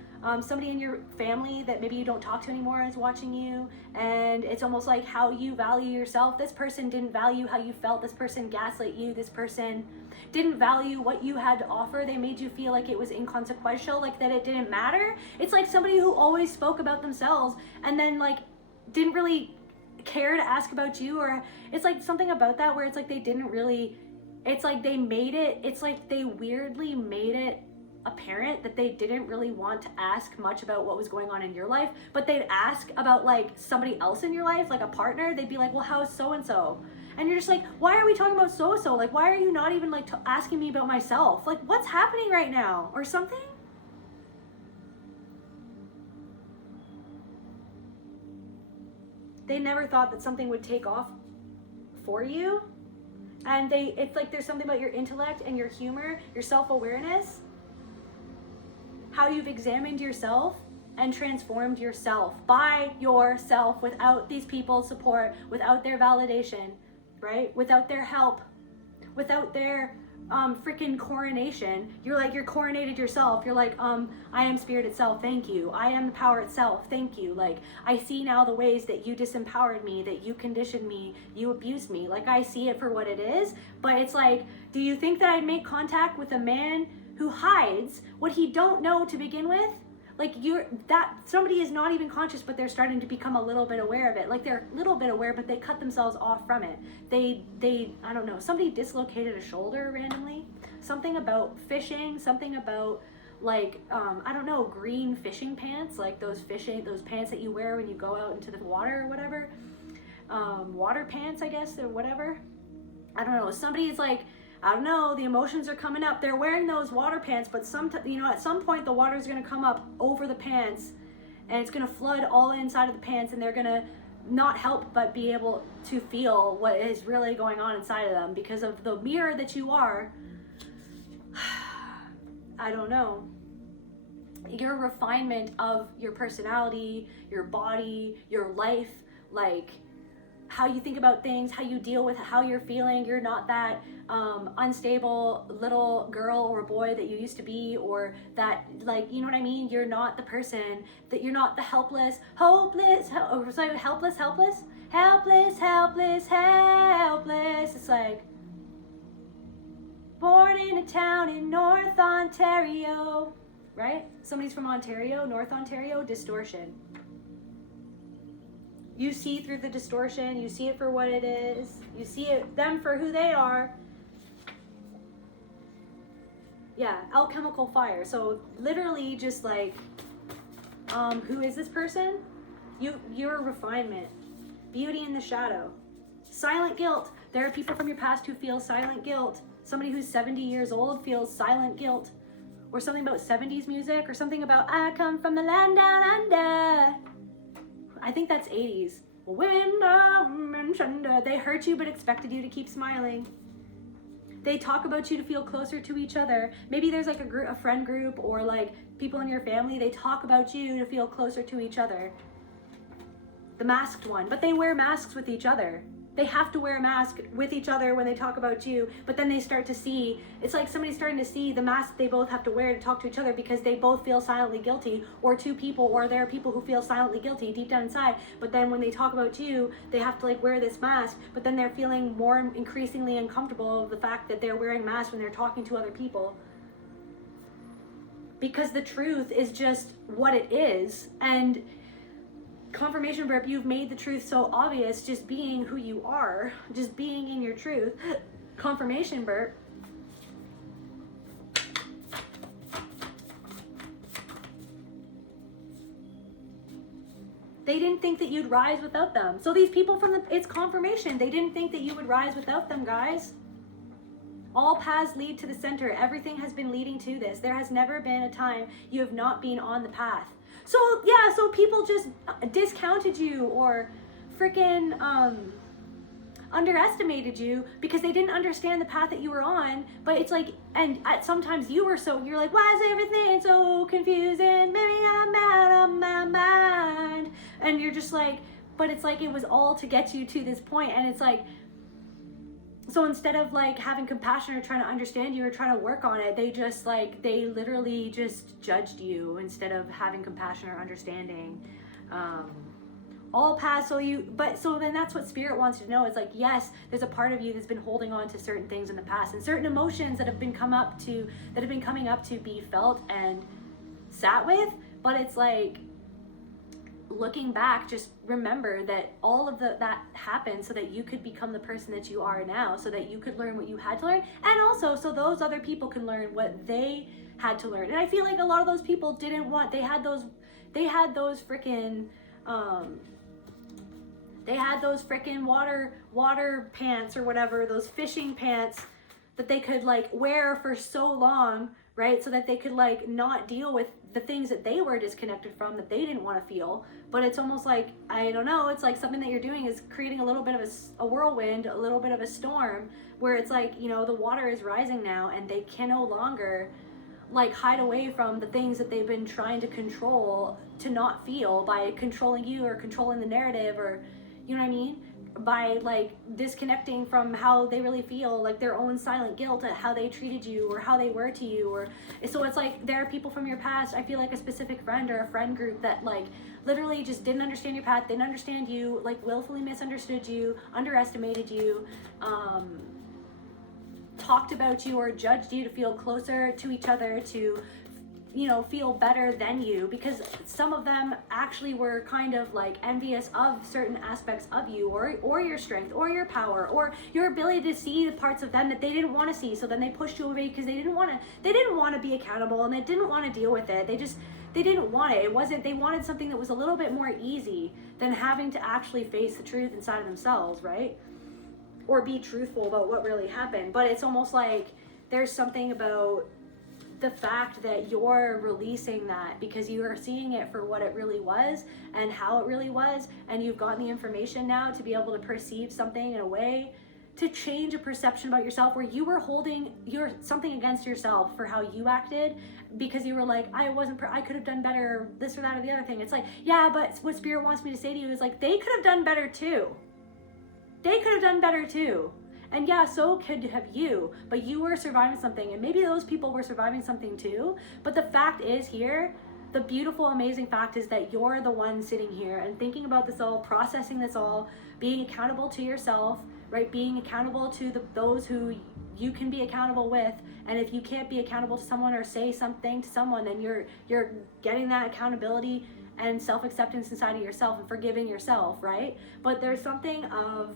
Somebody in your family that maybe you don't talk to anymore is watching you, and it's almost like how you value yourself. This person didn't value how you felt. This person gaslit you. This person didn't value what you had to offer. They made you feel like it was inconsequential, like that it didn't matter. It's like somebody who always spoke about themselves and then like didn't really care to ask about you, or it's like something about that where it's like they didn't really, it's like they made it, it's like they weirdly made it apparent that they didn't really want to ask much about what was going on in your life, but they'd ask about like somebody else in your life, like a partner. They'd be like, well, how's so-and-so? And you're just like, why are we talking about so-and-so? Like, why are you not even like asking me about myself? Like, what's happening right now or something? They never thought that something would take off for you. And it's like there's something about your intellect and your humor, your self-awareness, how you've examined yourself and transformed yourself by yourself without these people's support, without their validation, right? Without their help, without their freaking coronation. You're coronated yourself. You're like, I am spirit itself, thank you. I am the power itself, thank you. Like, I see now the ways that you disempowered me, that you conditioned me, you abused me. Like, I see it for what it is. But it's like, do you think that I'd make contact with a man who hides what he don't know to begin with? Like, somebody is not even conscious, but they're starting to become a little bit aware of it. Like, they're a little bit aware, but they cut themselves off from it. I don't know, somebody dislocated a shoulder randomly. Something about fishing, something about like, I don't know, green fishing pants, like those pants that you wear when you go out into the water or whatever. Water pants, I guess, or whatever. I don't know, somebody's like, I don't know, the emotions are coming up. They're wearing those water pants, but at some point the water is going to come up over the pants and it's going to flood all inside of the pants, and they're going to not help but be able to feel what is really going on inside of them because of the mirror that you are. I don't know. Your refinement of your personality, your body, your life, like how you think about things, how you deal with how you're feeling. You're not that unstable little girl or boy that you used to be, or that, like, you know what I mean? You're not the person that, you're not the helpless. It's like, born in a town in North Ontario, right? Somebody's from Ontario, North Ontario, distortion. You see through the distortion, you see it for what it is, you see them for who they are. Yeah, alchemical fire. So literally just like, who is this person? You're refinement, beauty in the shadow, silent guilt. There are people from your past who feel silent guilt. Somebody who's 70 years old feels silent guilt, or something about 70s music, or something about I come from the land down under. I think that's 80s. They hurt you but expected you to keep smiling. They talk about you to feel closer to each other. Maybe there's like a friend group, or like people in your family. They talk about you to feel closer to each other. The masked one, but they wear masks with each other. They have to wear a mask with each other when they talk about you, but then they start to see, it's like somebody's starting to see the mask they both have to wear to talk to each other because they both feel silently guilty, or two people, or there are people who feel silently guilty deep down inside, but then when they talk about you, they have to like wear this mask, but then they're feeling more increasingly uncomfortable of the fact that they're wearing masks when they're talking to other people. Because the truth is just what it is, and confirmation burp, you've made the truth so obvious, just being who you are, just being in your truth. Confirmation burp. They didn't think that you'd rise without them. So these people it's confirmation. They didn't think that you would rise without them, guys. All paths lead to the center. Everything has been leading to this. There has never been a time you have not been on the path. So yeah, so people just discounted you or freaking underestimated you because they didn't understand the path that you were on. But it's like, and sometimes you're like, why is everything so confusing? Maybe I'm out of my mind. And you're just like, but it's like it was all to get you to this point. And it's like, so instead of like having compassion or trying to understand you or trying to work on it, they literally just judged you instead of having compassion or understanding. All paths, so then that's what spirit wants you to know. It's like, yes, there's a part of you that's been holding on to certain things in the past and certain emotions that have been coming up to be felt and sat with, but it's like, looking back, just remember that all of that happened so that you could become the person that you are now, so that you could learn what you had to learn, and also so those other people can learn what they had to learn. And I feel like a lot of those people didn't want, they had those freaking water pants or whatever, those fishing pants that they could like wear for so long, right? So that they could like not deal with the things that they were disconnected from, that they didn't want to feel. But it's almost like, I don't know, it's like something that you're doing is creating a little bit of a whirlwind, a little bit of a storm, where it's like, you know, the water is rising now and they can no longer like hide away from the things that they've been trying to control, to not feel, by controlling you or controlling the narrative, or, you know what I mean? By like disconnecting from how they really feel, like their own silent guilt at how they treated you or how they were to you. Or so it's like there are people from your past, I feel like a specific friend or a friend group that like literally just didn't understand your path, didn't understand you, like willfully misunderstood you, underestimated you, talked about you or judged you to feel closer to each other, to, you know, feel better than you, because some of them actually were kind of like envious of certain aspects of you, or your strength, or your power, or your ability to see the parts of them that they didn't want to see. So then they pushed you away because they didn't want to be accountable, and they didn't want to deal with it. They didn't want it. It wasn't, they wanted something that was a little bit more easy than having to actually face the truth inside of themselves, right? Or be truthful about what really happened. But it's almost like there's something about the fact that you're releasing that because you are seeing it for what it really was and how it really was, and you've gotten the information now to be able to perceive something in a way to change a perception about yourself, where you were holding something against yourself for how you acted, because you were like, I could have done better, this or that or the other thing. It's like, yeah, but what Spirit wants me to say to you is like, they could have done better too. They could have done better too. And yeah, so could have you, but you were surviving something, and maybe those people were surviving something too. But the fact is here, the beautiful, amazing fact is that you're the one sitting here and thinking about this all, processing this all, being accountable to yourself, right? Being accountable to those who you can be accountable with. And if you can't be accountable to someone or say something to someone, then you're getting that accountability and self-acceptance inside of yourself and forgiving yourself, right? But there's something of,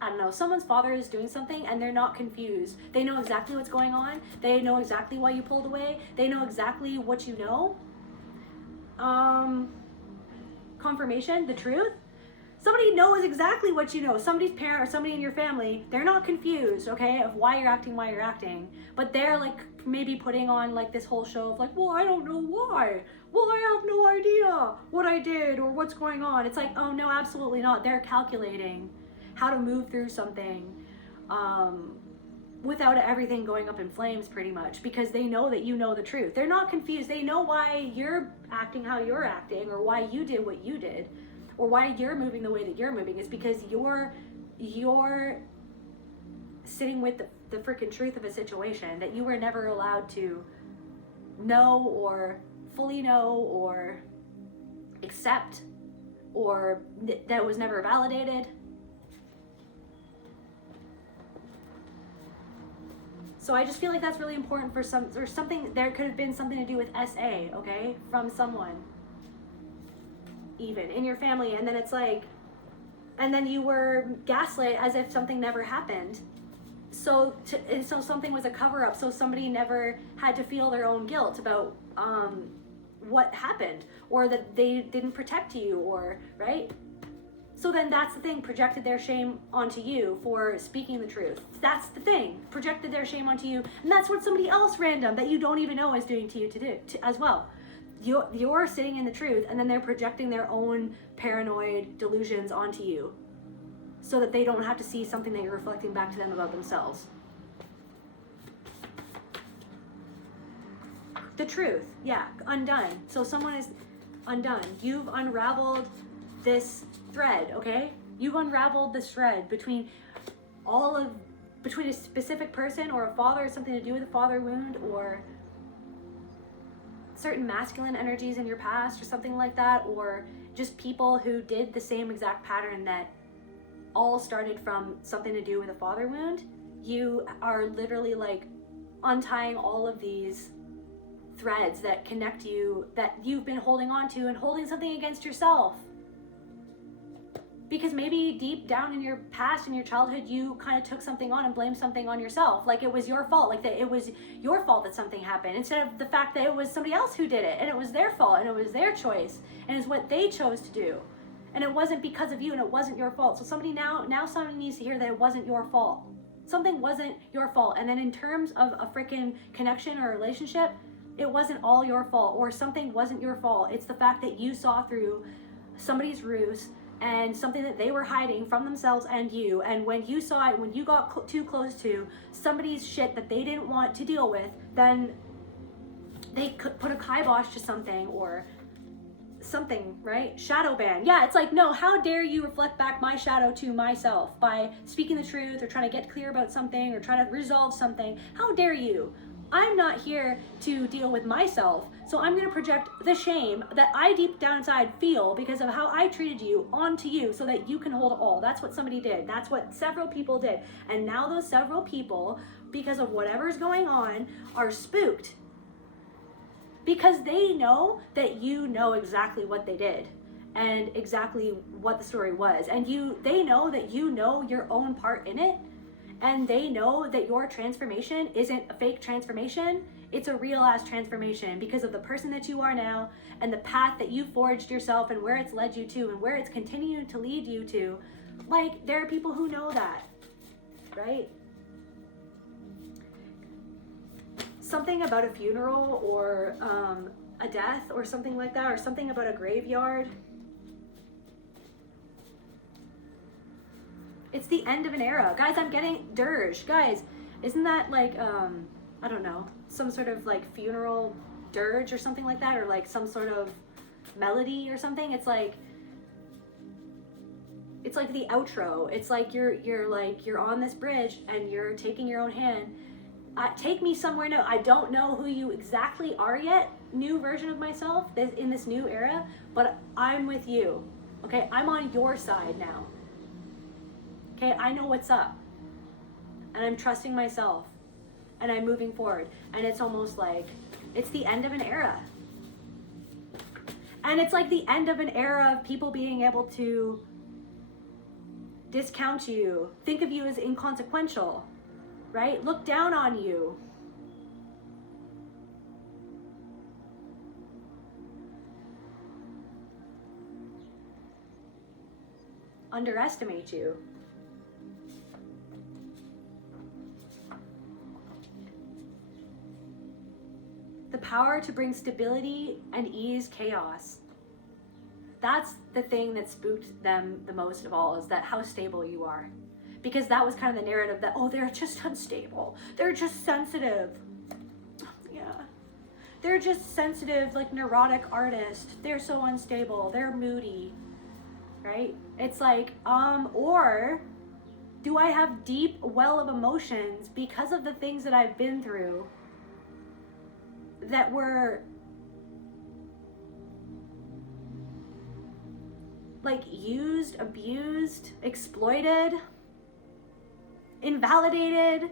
I don't know, someone's father is doing something and they're not confused. They know exactly what's going on. They know exactly why you pulled away. They know exactly what you know. Confirmation, the truth. Somebody knows exactly what you know. Somebody's parent or somebody in your family, they're not confused, okay, of why you're acting. But they're like maybe putting on like this whole show of like, well, I don't know why. Well, I have no idea what I did or what's going on. It's like, oh no, absolutely not. They're calculating how to move through something without everything going up in flames, pretty much, because they know that you know the truth. They're not confused. They know why you're acting how you're acting, or why you did what you did, or why you're moving the way that you're moving. Is because you're sitting with the freaking truth of a situation that you were never allowed to know, or fully know, or accept, or that was never validated. So I just feel like that's really important for something. There could have been something to do with SA, okay, from someone, even in your family, and then it's like, and then you were gaslit as if something never happened. So something was a cover-up, so somebody never had to feel their own guilt about what happened, or that they didn't protect you, or right. So then that's the thing, projected their shame onto you for speaking the truth. That's the thing, projected their shame onto you. And that's what somebody else random that you don't even know is doing to you as well. You're sitting in the truth, and then they're projecting their own paranoid delusions onto you so that they don't have to see something that you're reflecting back to them about themselves. The truth, yeah, undone. So someone is undone. You've unraveled this thread, okay? You've unraveled this thread between a specific person, or a father, something to do with a father wound, or certain masculine energies in your past, or something like that, or just people who did the same exact pattern that all started from something to do with a father wound. You are literally like untying all of these threads that connect you that you've been holding on to and holding something against yourself. Because maybe deep down in your past, in your childhood, you kind of took something on and blamed something on yourself. Like it was your fault, like that it was your fault that something happened, instead of the fact that it was somebody else who did it and it was their fault and it was their choice and it's what they chose to do. And it wasn't because of you and it wasn't your fault. So somebody now somebody needs to hear that it wasn't your fault. Something wasn't your fault. And then in terms of a freaking connection or a relationship, it wasn't all your fault, or something wasn't your fault. It's the fact that you saw through somebody's ruse and something that they were hiding from themselves and you. And when you saw it, when you got too close to somebody's shit that they didn't want to deal with, then they could put a kibosh to something or something, right? Shadow ban. Yeah, it's like, no, how dare you reflect back my shadow to myself by speaking the truth or trying to get clear about something or trying to resolve something. How dare you? I'm not here to deal with myself, so I'm going to project the shame that I deep down inside feel because of how I treated you onto you so that you can hold it all. That's what somebody did. That's what several people did. And now those several people, because of whatever's going on, are spooked. Because they know that you know exactly what they did and exactly what the story was. And they know that you know your own part in it. And they know that your transformation isn't a fake transformation. It's a real ass transformation because of the person that you are now and the path that you forged yourself and where it's led you to and where it's continuing to lead you to. Like, there are people who know that, right? Something about a funeral or a death or something like that, or something about a graveyard. It's the end of an era. Guys, I'm getting dirge. Guys, isn't that like, I don't know, some sort of like funeral dirge or something like that, or like some sort of melody or something? It's like the outro. It's like you're on this bridge and you're taking your own hand. Take me somewhere new. I don't know who you exactly are yet, new version of myself in this new era, but I'm with you. Okay, I'm on your side now. Okay, I know what's up, and I'm trusting myself, and I'm moving forward, and it's almost like it's the end of an era. And it's like the end of an era of people being able to discount you, think of you as inconsequential, right? Look down on you. Underestimate you. The power to bring stability and ease chaos. That's the thing that spooked them the most of all, is that how stable you are. Because that was kind of the narrative that, oh, they're just unstable. They're just sensitive. Yeah. They're just sensitive, like neurotic artists. They're so unstable. They're moody. Right? It's like, or do I have deep well of emotions because of the things that I've been through that were like used, abused, exploited, invalidated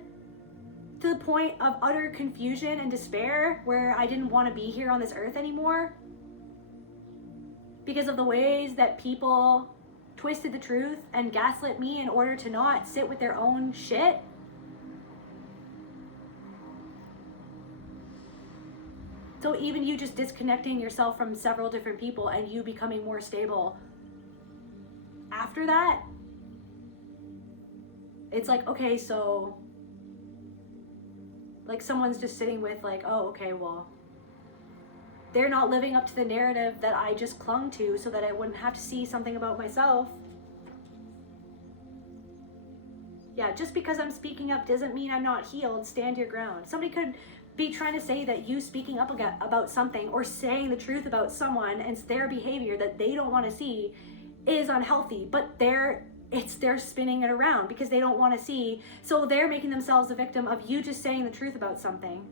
to the point of utter confusion and despair, where I didn't want to be here on this earth anymore because of the ways that people twisted the truth and gaslit me in order to not sit with their own shit? So even you just disconnecting yourself from several different people and you becoming more stable after that, it's like, okay, so like someone's just sitting with like, oh, okay, well, they're not living up to the narrative that I just clung to so that I wouldn't have to see something about myself. Yeah, just because I'm speaking up doesn't mean I'm not healed. Stand your ground. Somebody could be trying to say that you speaking up about something or saying the truth about someone and their behavior that they don't want to see is unhealthy, but they're spinning it around because they don't want to see. So they're making themselves a victim of you just saying the truth about something,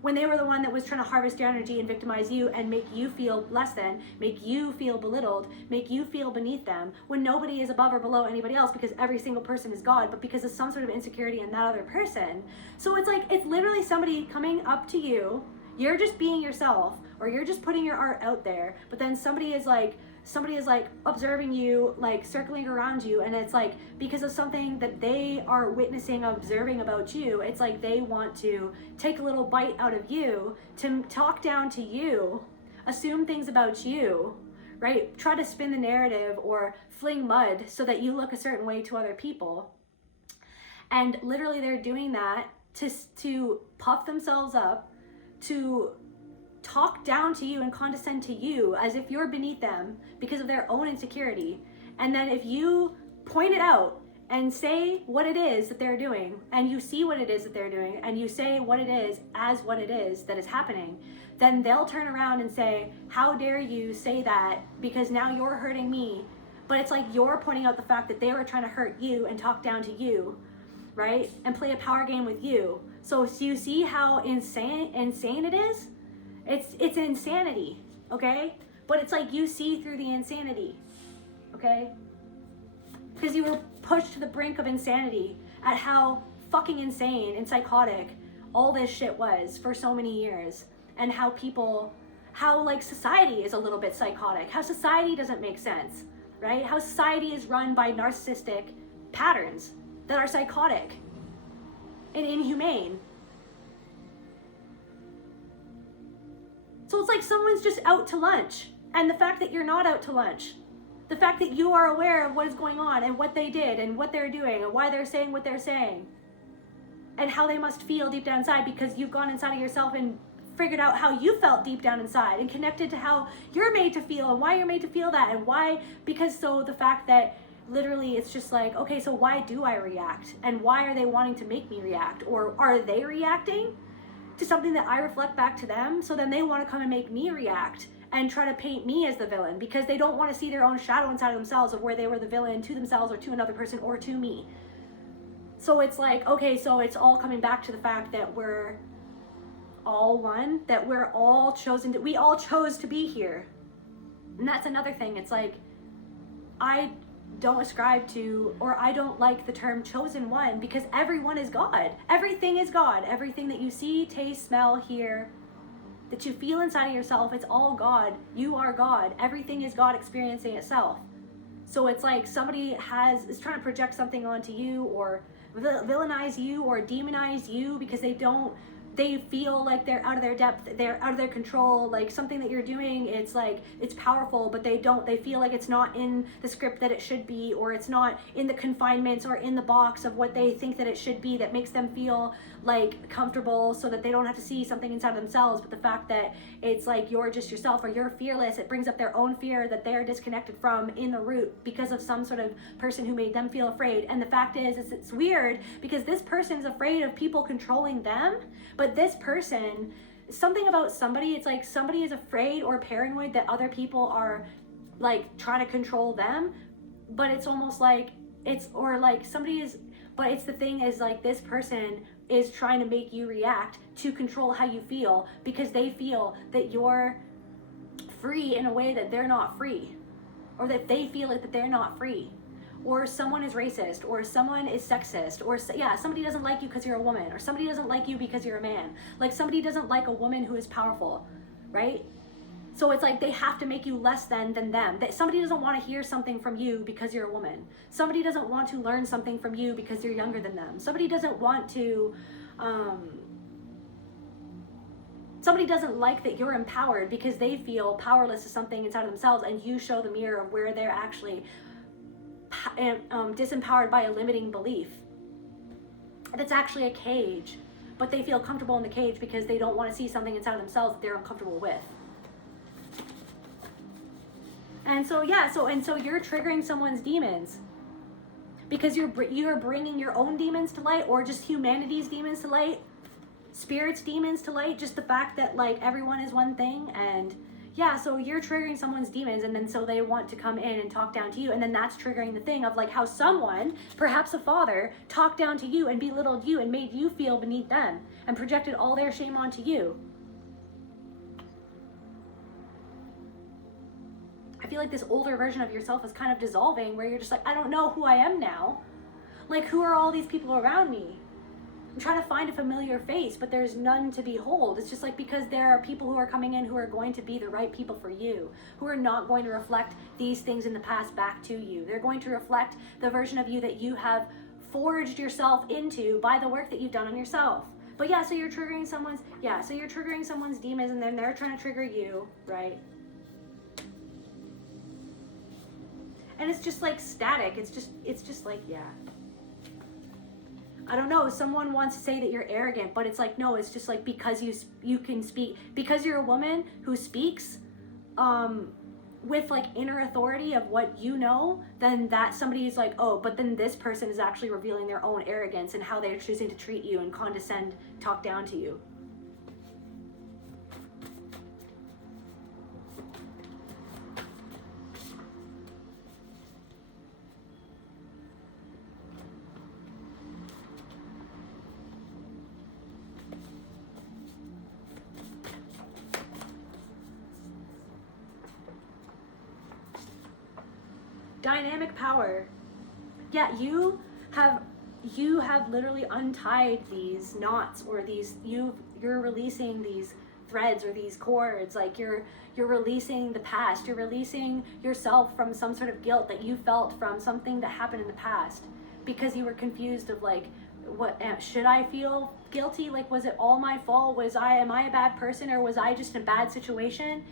when they were the one that was trying to harvest your energy and victimize you and make you feel less than, make you feel belittled, make you feel beneath them, when nobody is above or below anybody else, because every single person is God, but because of some sort of insecurity in that other person. So it's like, it's literally somebody coming up to you You're just being yourself, or you're just putting your art out there, but then somebody is like observing you, like circling around you, and it's like because of something that they are witnessing, observing about you, it's like they want to take a little bite out of you, to talk down to you, assume things about you, right? Try to spin the narrative or fling mud so that you look a certain way to other people. And literally they're doing that to puff themselves up, to talk down to you and condescend to you as if you're beneath them because of their own insecurity. And then if you point it out and say what it is that they're doing, and you see what it is that they're doing, and you say what it is as what it is that is happening, then they'll turn around and say, how dare you say that, because now you're hurting me. But it's like you're pointing out the fact that they were trying to hurt you and talk down to you, right? And play a power game with you. So you see how insane it is? It's insanity, okay? But it's like you see through the insanity, okay? Because you were pushed to the brink of insanity at how fucking insane and psychotic all this shit was for so many years. And how like society is a little bit psychotic. How society doesn't make sense, right? How society is run by narcissistic patterns that are psychotic and inhumane. So it's like someone's just out to lunch, and the fact that you're not out to lunch, the fact that you are aware of what is going on and what they did and what they're doing and why they're saying what they're saying and how they must feel deep down inside, because you've gone inside of yourself and figured out how you felt deep down inside and connected to how you're made to feel and why you're made to feel that and why, because so the fact that literally it's just like, okay, so why do I react, and why are they wanting to make me react, or are they reacting to something that I reflect back to them? So then they want to come and make me react and try to paint me as the villain because they don't want to see their own shadow inside of themselves of where they were the villain to themselves or to another person or to me. So it's like, okay, so it's all coming back to the fact that we're all one, that we're all chosen to, we all chose to be here. And that's another thing. It's like, I don't ascribe to, or I don't like the term chosen one, because everyone is God. Everything is God. Everything that you see, taste, smell, hear, that you feel inside of yourself, it's all God. You are God. Everything is God experiencing itself. So it's like somebody is trying to project something onto you, or villainize you, or demonize you because they feel like they're out of their depth, they're out of their control, like something that you're doing, it's like, it's powerful, but they feel like it's not in the script that it should be, or it's not in the confinements or in the box of what they think that it should be, that makes them feel like comfortable so that they don't have to see something inside themselves. But the fact that it's like you're just yourself, or you're fearless, it brings up their own fear that they're disconnected from in the root because of some sort of person who made them feel afraid. And the fact is it's weird because this person is afraid of people controlling them, but this person, something about somebody, it's like somebody is afraid or paranoid that other people are like trying to control them, but it's almost like but it's the thing is like this person is trying to make you react to control how you feel because they feel that you're free in a way that they're not free, or that they feel like that they're not free. Or someone is racist, or someone is sexist, or somebody doesn't like you because you're a woman, or somebody doesn't like you because you're a man. Like somebody doesn't like a woman who is powerful, right? So it's like they have to make you less than them. That somebody doesn't want to hear something from you because you're a woman. Somebody doesn't want to learn something from you because you're younger than them. Somebody doesn't want to, somebody doesn't like that you're empowered because they feel powerless to something inside of themselves, and you show the mirror of where they're actually disempowered by a limiting belief that's actually a cage, but they feel comfortable in the cage because they don't want to see something inside of themselves that they're uncomfortable with. And so you're triggering someone's demons because you're bringing your own demons to light, or just humanity's demons to light, spirit's demons to light, just the fact that like everyone is one thing. And so you're triggering someone's demons, and then so they want to come in and talk down to you, and then that's triggering the thing of like how someone, perhaps a father, talked down to you and belittled you and made you feel beneath them and projected all their shame onto you. I feel like this older version of yourself is kind of dissolving, where you're just like, I don't know who I am now. Like, who are all these people around me? I'm trying to find a familiar face, but there's none to behold. It's just like, because there are people who are coming in who are going to be the right people for you, who are not going to reflect these things in the past back to you. They're going to reflect the version of you that you have forged yourself into by the work that you've done on yourself. But yeah, so you're triggering someone's demons, and then they're trying to trigger you, right? And it's just like static. It's just like, yeah. I don't know, someone wants to say that you're arrogant, but it's like, no, it's just like, because you can speak, because you're a woman who speaks with like inner authority of what you know, then that somebody is like, oh, but then this person is actually revealing their own arrogance and how they're choosing to treat you and condescend, talk down to you. Dynamic power. Yeah, you have literally untied these knots, or you're releasing these threads or these cords. Like you're releasing the past. You're releasing yourself from some sort of guilt that you felt from something that happened in the past, because you were confused of like, what should I feel guilty? Like, was it all my fault? Am I a bad person, or was I just in a bad situation?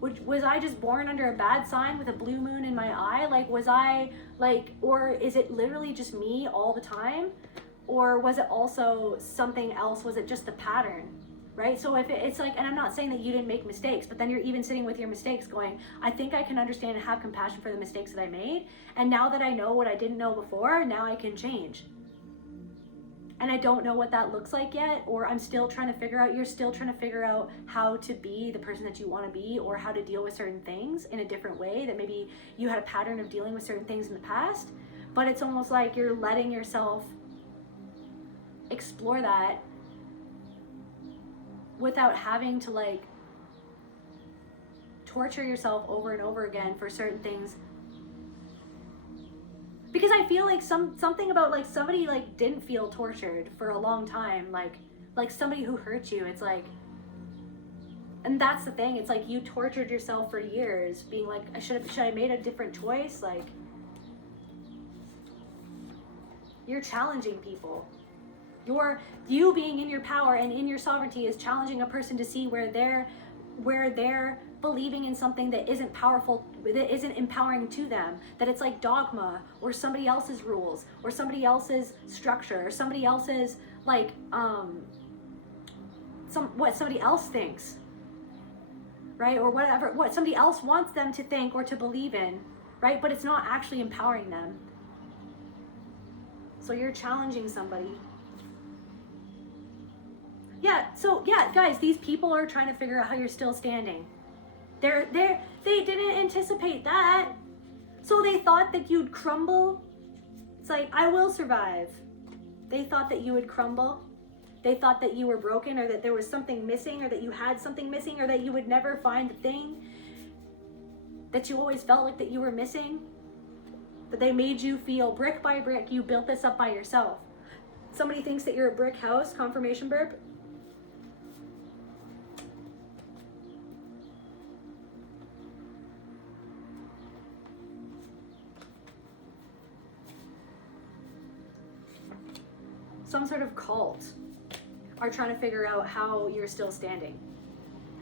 Was I just born under a bad sign with a blue moon in my eye? Like, was I like, or is it literally just me all the time? Or was it also something else? Was it just the pattern, right? So if it's like, and I'm not saying that you didn't make mistakes, but then you're even sitting with your mistakes going, I think I can understand and have compassion for the mistakes that I made. And now that I know what I didn't know before, now I can change. And I don't know what that looks like yet, or I'm still trying to figure out, you're still trying to figure out how to be the person that you want to be, or how to deal with certain things in a different way, that maybe you had a pattern of dealing with certain things in the past, but it's almost like you're letting yourself explore that without having to like torture yourself over and over again for certain things. Because I feel like something about like somebody like didn't feel tortured for a long time, like somebody who hurt you. It's like, and that's the thing. It's like you tortured yourself for years, being like, should I made a different choice? Like, you're challenging people. You being in your power and in your sovereignty is challenging a person to see where they're believing in something that isn't powerful, that isn't empowering to them, that it's like dogma, or somebody else's rules, or somebody else's structure, or somebody else's like what somebody else thinks, right? Or whatever, what somebody else wants them to think or to believe in, right? But it's not actually empowering them. So you're challenging somebody. Yeah, so yeah, guys, these people are trying to figure out how you're still standing. They didn't anticipate that. So they thought that you'd crumble. It's like, I will survive. They thought that you would crumble. They thought that you were broken, or that there was something missing, or that you had something missing, or that you would never find the thing that you always felt like that you were missing. That they made you feel brick by brick, you built this up by yourself. Somebody thinks that you're a brick house, confirmation burp. Some sort of cult are trying to figure out how you're still standing.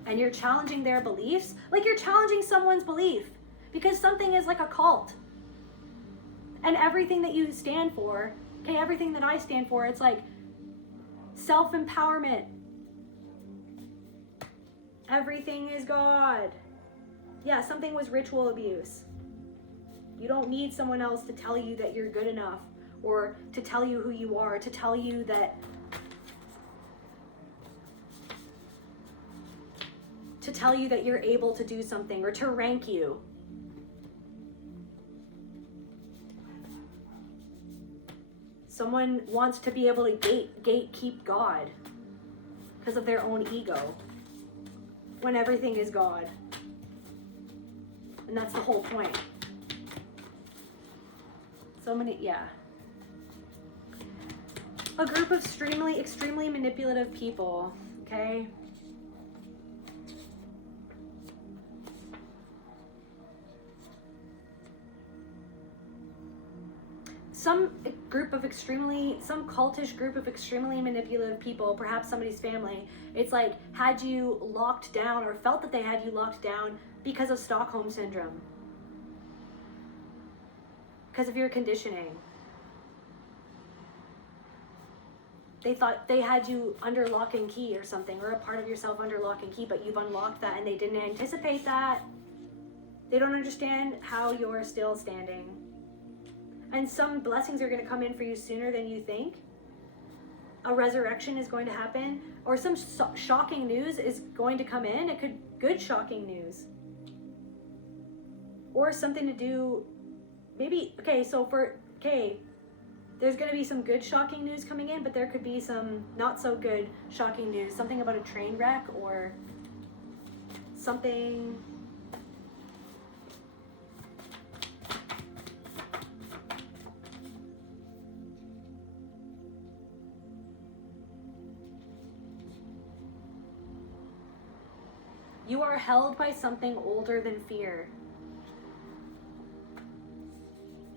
And you're challenging their beliefs, like you're challenging someone's belief, because something is like a cult. And everything that you stand for, okay, everything that I stand for, it's like self-empowerment. Everything is God. Yeah, something was ritual abuse. You don't need someone else to tell you that you're good enough, or to tell you who you are, to tell you that you're able to do something, or to rank you. Someone wants to be able to gatekeep God because of their own ego, when everything is God. And that's the whole point. So many, yeah. A group of extremely manipulative people, okay? Some cultish group of extremely manipulative people, perhaps somebody's family, it's like had you locked down or felt that they had you locked down because of Stockholm syndrome. Because of your conditioning. They thought they had you under lock and key or something, or a part of yourself under lock and key, but you've unlocked that and they didn't anticipate that. They don't understand how you're still standing. And some blessings are going to come in for you sooner than you think. A resurrection is going to happen, or some shocking news is going to come in. It could good shocking news. Or something to do, maybe, there's going to be some good shocking news coming in, but there could be some not so good shocking news. Something about a train wreck or something. You are held by something older than fear.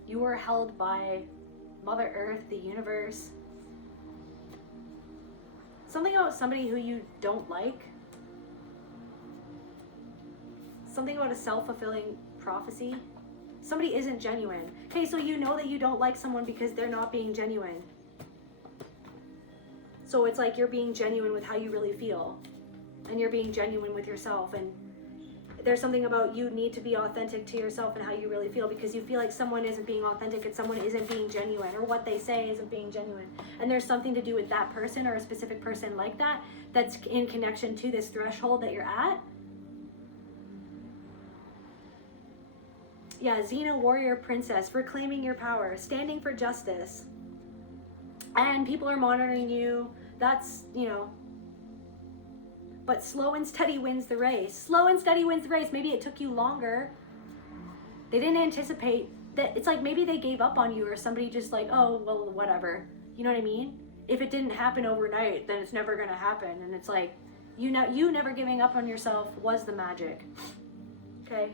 You are held by Mother Earth, the universe. Something about somebody who you don't like. Something about a self-fulfilling prophecy. Somebody isn't genuine. Okay, so you know that you don't like someone because they're not being genuine. So it's like you're being genuine with how you really feel. And you're being genuine with yourself. And there's something about you need to be authentic to yourself and how you really feel, because you feel like someone isn't being authentic and someone isn't being genuine, or what they say isn't being genuine. And there's something to do with that person or a specific person like that that's in connection to this threshold that you're at. Yeah, Xena, warrior, princess, reclaiming your power, standing for justice. And people are monitoring you. That's, but slow and steady wins the race. Slow and steady wins the race. Maybe it took you longer. They didn't anticipate that. It's like maybe they gave up on you, or somebody just like, oh, well, whatever. You know what I mean? If it didn't happen overnight, then it's never going to happen. And it's like, you never giving up on yourself was the magic. Okay?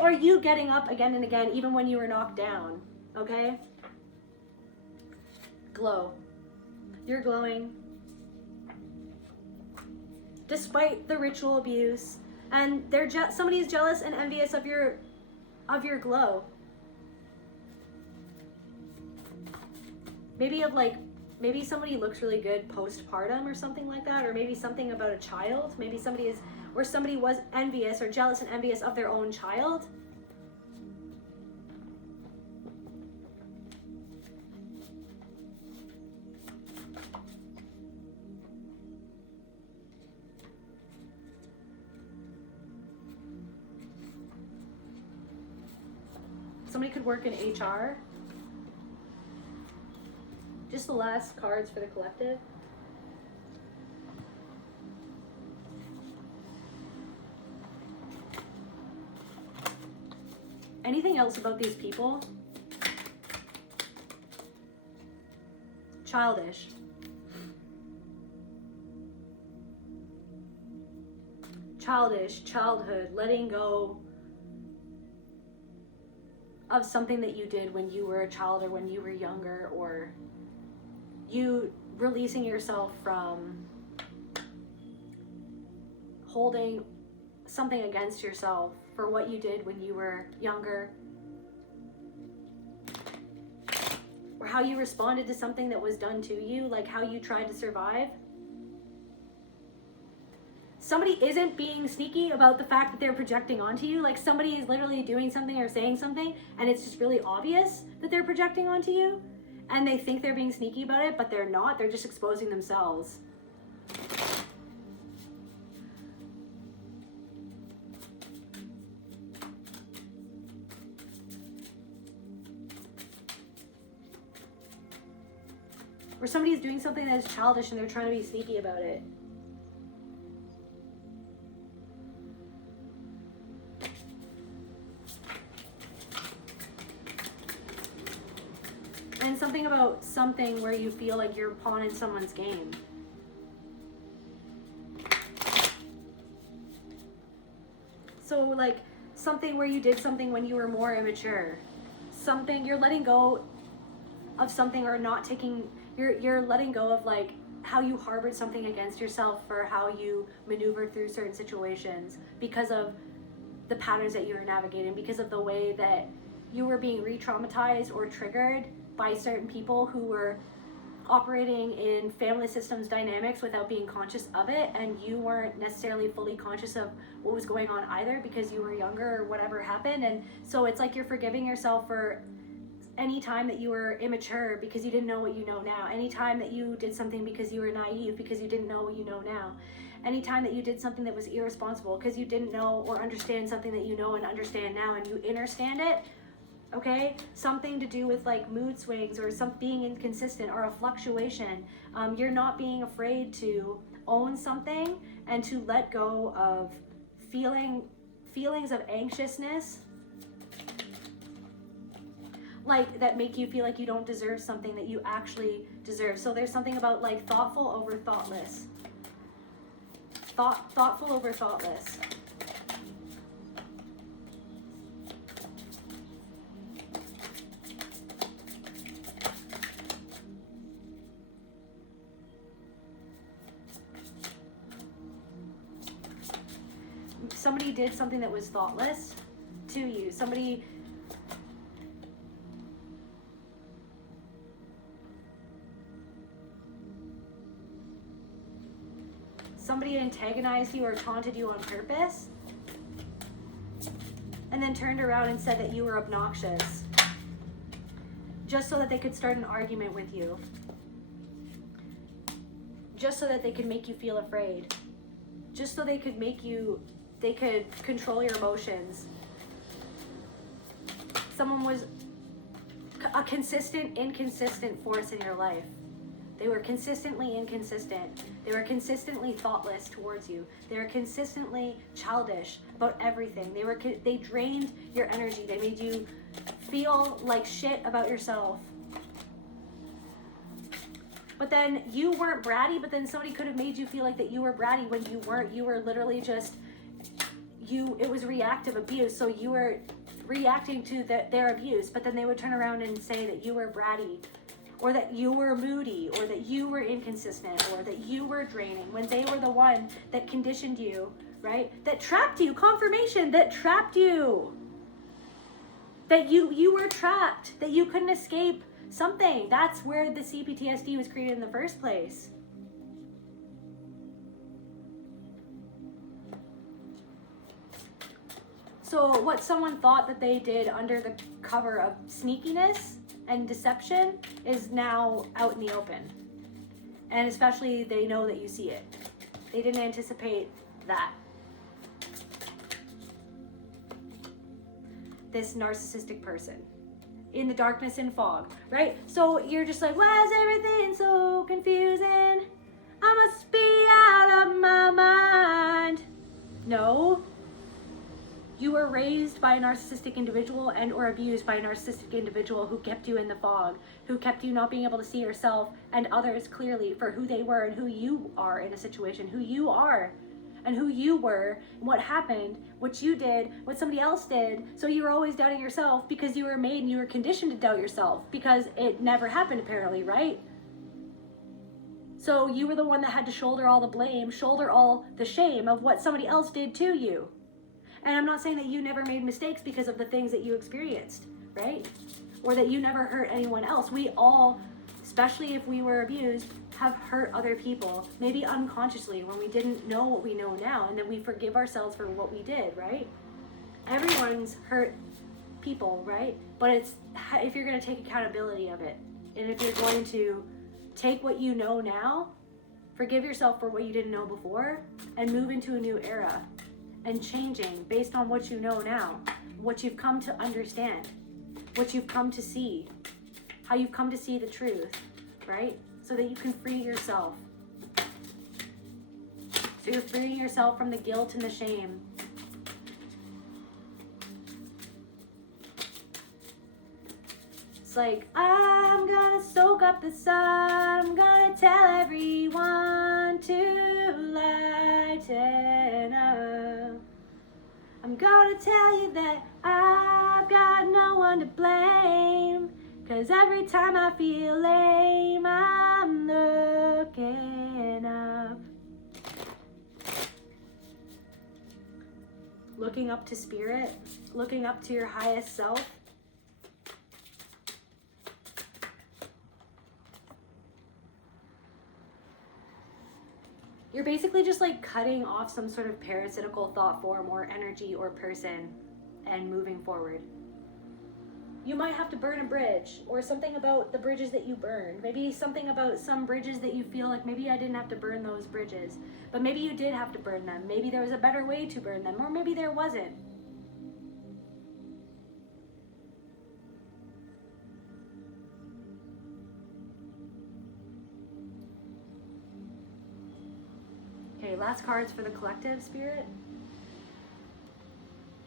Or you getting up again and again, even when you were knocked down. Okay? Glow. You're glowing. Despite the ritual abuse, and somebody is jealous and envious of your glow. Maybe somebody looks really good postpartum or something like that, or maybe something about a child. Maybe somebody was envious or jealous and envious of their own child. Somebody could work in HR. Just the last cards for the collective. Anything else about these people? Childish. Childish, childhood, letting go of something that you did when you were a child or when you were younger, or you releasing yourself from holding something against yourself for what you did when you were younger, or how you responded to something that was done to you, like how you tried to survive. Somebody isn't being sneaky about the fact that they're projecting onto you. Like somebody is literally doing something or saying something, and it's just really obvious that they're projecting onto you, and they think they're being sneaky about it, but they're not. They're just exposing themselves. Or somebody is doing something that is childish and they're trying to be sneaky about it. And something something where you feel like you're a pawn in someone's game. So like something where you did something when you were more immature. Something you're letting go of something, or not taking, you're letting go of like how you harbored something against yourself for how you maneuvered through certain situations because of the patterns that you were navigating, because of the way that you were being re-traumatized or triggered by certain people who were operating in family systems dynamics without being conscious of it, and you weren't necessarily fully conscious of what was going on either because you were younger or whatever happened. And so it's like you're forgiving yourself for any time that you were immature because you didn't know what you know now, any time that you did something because you were naive because you didn't know what you know now, any time that you did something that was irresponsible because you didn't know or understand something that you know and understand now and you understand it. Okay, something to do with like mood swings or some being inconsistent or a fluctuation. You're not being afraid to own something and to let go of feelings of anxiousness, like that make you feel like you don't deserve something that you actually deserve. So there's something about like thoughtful over thoughtless. Thoughtful over thoughtless. Somebody did something that was thoughtless to you. Somebody antagonized you or taunted you on purpose, and then turned around and said that you were obnoxious, just so that they could start an argument with you, just so that they could make you feel afraid, just so they could control your emotions. Someone was a consistent, inconsistent force in your life. They were consistently inconsistent. They were consistently thoughtless towards you. They were consistently childish about everything. They drained your energy. They made you feel like shit about yourself. But then you weren't bratty, but then somebody could have made you feel like that you were bratty when you weren't. You were literally just, it was reactive abuse. So you were reacting to their abuse, but then they would turn around and say that you were bratty, or that you were moody, or that you were inconsistent, or that you were draining, when they were the one that conditioned you, right? That trapped you, confirmation, that trapped you. That you were trapped, that you couldn't escape something. That's where the CPTSD was created in the first place. So what someone thought that they did under the cover of sneakiness and deception is now out in the open. And especially they know that you see it. They didn't anticipate that. This narcissistic person in the darkness and fog, right? So you're just like, why is everything so confusing? I must be out of my mind. No. You were raised by a narcissistic individual and or abused by a narcissistic individual who kept you in the fog, who kept you not being able to see yourself and others clearly for who they were and who you are in a situation, who you are and who you were, what happened, what you did, what somebody else did. So you were always doubting yourself because you were made and you were conditioned to doubt yourself because it never happened apparently, right? So you were the one that had to shoulder all the blame, shoulder all the shame of what somebody else did to you. And I'm not saying that you never made mistakes because of the things that you experienced, right? Or that you never hurt anyone else. We all, especially if we were abused, have hurt other people, maybe unconsciously when we didn't know what we know now, and then we forgive ourselves for what we did, right? Everyone's hurt people, right? But it's if you're going to take accountability of it, and if you're going to take what you know now, forgive yourself for what you didn't know before, and move into a new era. And changing based on what you know now, what you've come to understand, what you've come to see, how you've come to see the truth, right? So that you can free yourself. So you're freeing yourself from the guilt and the shame. It's like, I'm gonna soak up the sun, I'm gonna tell everyone to lighten up. I'm gonna tell you that I've got no one to blame, 'cause every time I feel lame, I'm looking up. Looking up to spirit, looking up to your highest self. You're basically just like cutting off some sort of parasitical thought form or energy or person and moving forward. You might have to burn a bridge, or something about the bridges that you burned. Maybe something about some bridges that you feel like, maybe I didn't have to burn those bridges, but maybe you did have to burn them. Maybe there was a better way to burn them, or maybe there wasn't. Okay, last cards for the collective, spirit.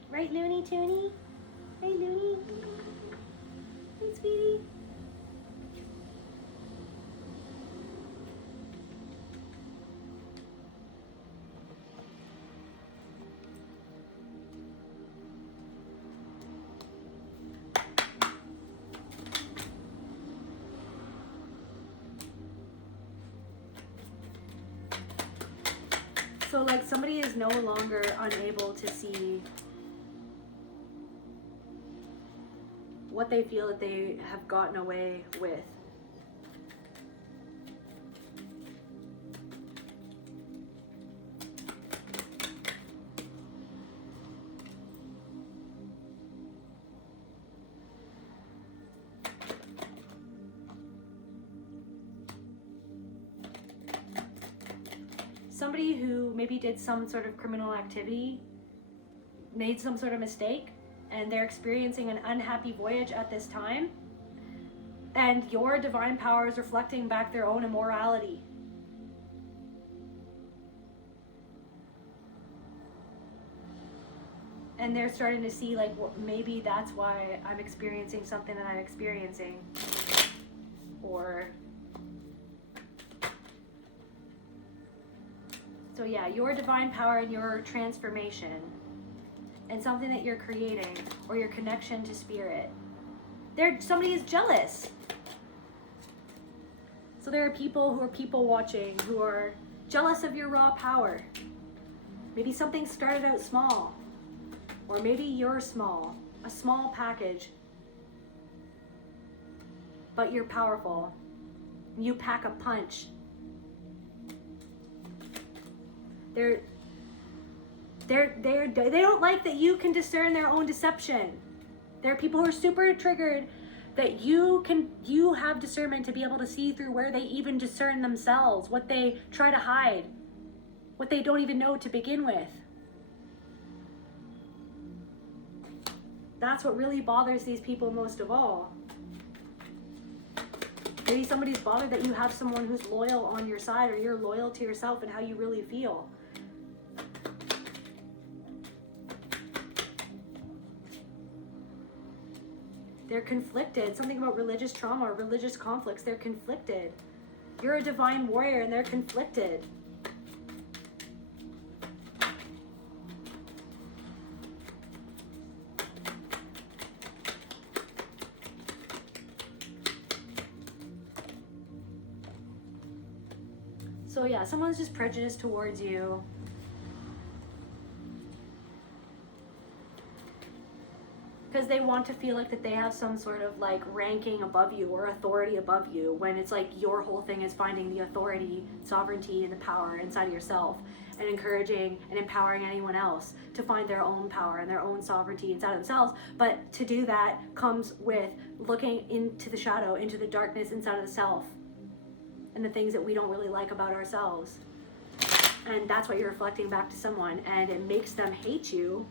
Right, Looney Tooney? Hey, Looney. Hey, sweetie. So like somebody is no longer unable to see what they feel that they have gotten away with. Somebody who maybe did some sort of criminal activity, made some sort of mistake, and they're experiencing an unhappy voyage at this time, and your divine power is reflecting back their own immorality. And they're starting to see like, well, maybe that's why I'm experiencing something that I'm experiencing. Or so yeah, your divine power and your transformation and something that you're creating, or your connection to spirit. Somebody is jealous. So there are people who are people watching, who are jealous of your raw power. Maybe something started out small, or maybe you're small, a small package, but you're powerful. You pack a punch. They don't like that you can discern their own deception. There are people who are super triggered that you have discernment to be able to see through where they even discern themselves, what they try to hide, what they don't even know to begin with. That's what really bothers these people most of all. Maybe somebody's bothered that you have someone who's loyal on your side, or you're loyal to yourself and how you really feel. They're conflicted. Something about religious trauma or religious conflicts. They're conflicted. You're a divine warrior and they're conflicted. So yeah, someone's just prejudiced towards you. Because they want to feel like that they have some sort of like ranking above you or authority above you, when it's like your whole thing is finding the authority, sovereignty, and the power inside of yourself, and encouraging and empowering anyone else to find their own power and their own sovereignty inside of themselves. But to do that comes with looking into the shadow, into the darkness inside of the self, and the things that we don't really like about ourselves. And that's what you're reflecting back to someone, and it makes them hate you.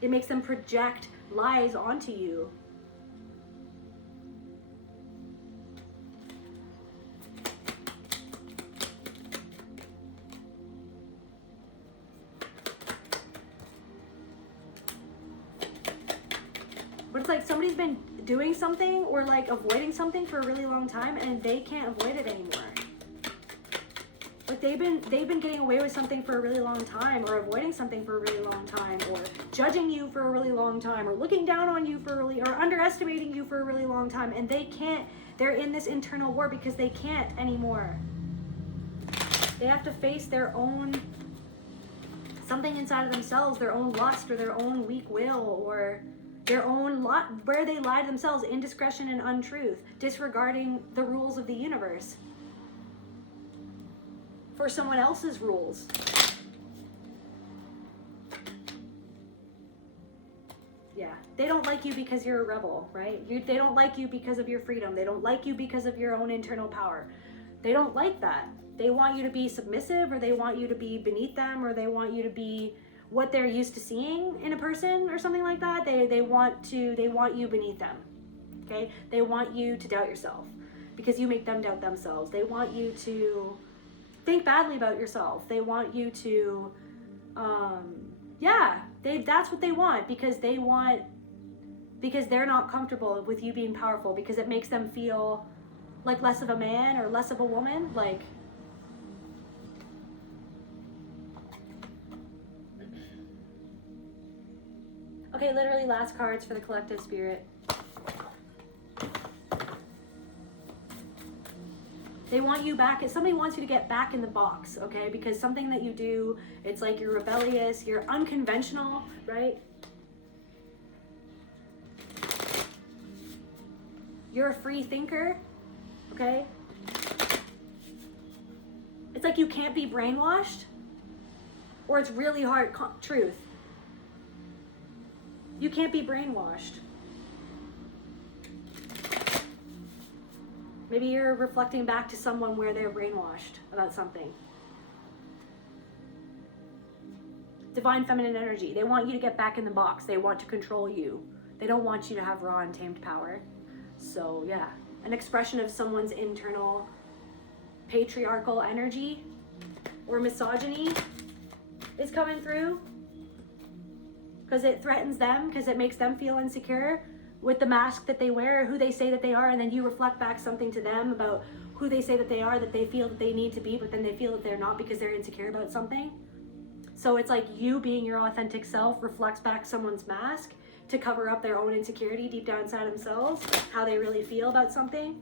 It makes them project lies onto you. But it's like somebody's been doing something or like avoiding something for a really long time and they can't avoid it anymore. Like they've been getting away with something for a really long time, or avoiding something for a really long time, or judging you for a really long time, or looking down on you for or underestimating you for a really long time, and they can't. They're in this internal war because they can't anymore. They have to face their own, something inside of themselves, their own lust or their own weak will, or their own where they lie to themselves, indiscretion and untruth, disregarding the rules of the universe for someone else's rules. Yeah, they don't like you because you're a rebel, right? They don't like you because of your freedom. They don't like you because of your own internal power. They don't like that. They want you to be submissive, or they want you to be beneath them, or they want you to be what they're used to seeing in a person or something like that. They want you beneath them. Okay? They want you to doubt yourself because you make them doubt themselves. They want you to think badly about yourself. They want you to that's what they want, because they're not comfortable with you being powerful, because it makes them feel like less of a man or less of a woman. Like, okay, literally last cards for the collective spirit. They want you back. Somebody wants you to get back in the box, okay? Because something that you do, it's like you're rebellious, you're unconventional, right? You're a free thinker, okay? It's like you can't be brainwashed, or it's really hard, truth. You can't be brainwashed. Maybe you're reflecting back to someone where they're brainwashed about something. Divine feminine energy. They want you to get back in the box. They want to control you. They don't want you to have raw and tamed power. So yeah, an expression of someone's internal patriarchal energy or misogyny is coming through, because it threatens them, because it makes them feel insecure with the mask that they wear, who they say that they are, and then you reflect back something to them about who they say that they are, that they feel that they need to be, but then they feel that they're not because they're insecure about something. So it's like you being your authentic self reflects back someone's mask to cover up their own insecurity deep down inside themselves, how they really feel about something,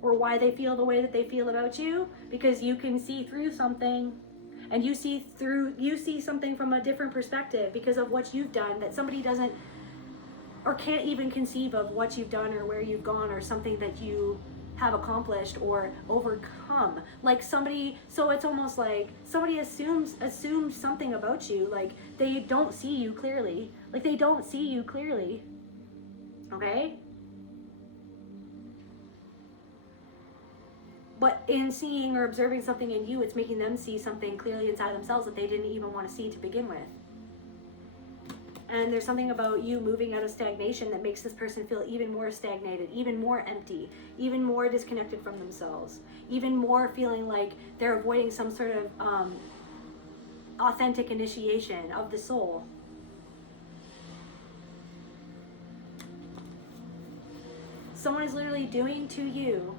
or why they feel the way that they feel about you, because you can see through something, and you see something from a different perspective because of what you've done that somebody doesn't or can't even conceive of, what you've done or where you've gone or something that you have accomplished or overcome. Like somebody, so it's almost like somebody assumes something about you, like they don't see you clearly. Like they don't see you clearly. Okay? But in seeing or observing something in you, it's making them see something clearly inside themselves that they didn't even want to see to begin with. And there's something about you moving out of stagnation that makes this person feel even more stagnated, even more empty, even more disconnected from themselves, even more feeling like they're avoiding some sort of authentic initiation of the soul. Someone is literally doing to you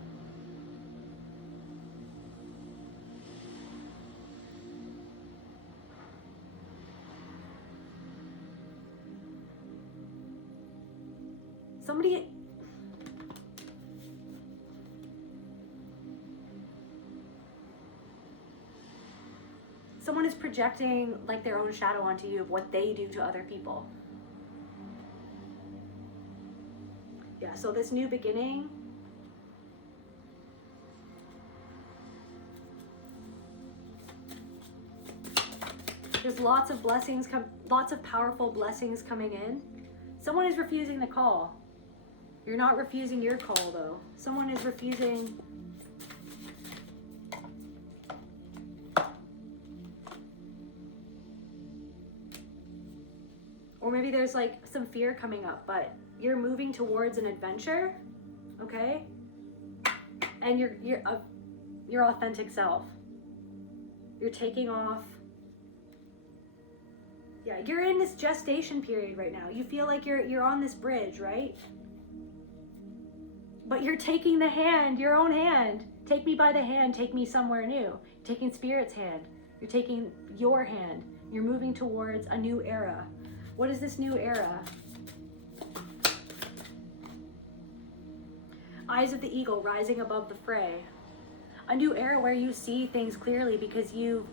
someone is projecting like their own shadow onto you of what they do to other people. Yeah, so this new beginning, there's lots of blessings, lots of powerful blessings coming in. Someone is refusing the call. You're not refusing your call though. Someone is refusing. Or maybe there's like some fear coming up, but you're moving towards an adventure, okay? And you're your authentic self. You're taking off Yeah, you're in this gestation period right now. You feel like you're on this bridge, right? But you're taking the hand, your own hand. Take me by the hand, take me somewhere new. Taking Spirit's hand. You're taking your hand. You're moving towards a new era. What is this new era? Eyes of the eagle rising above the fray. A new era where you see things clearly because you've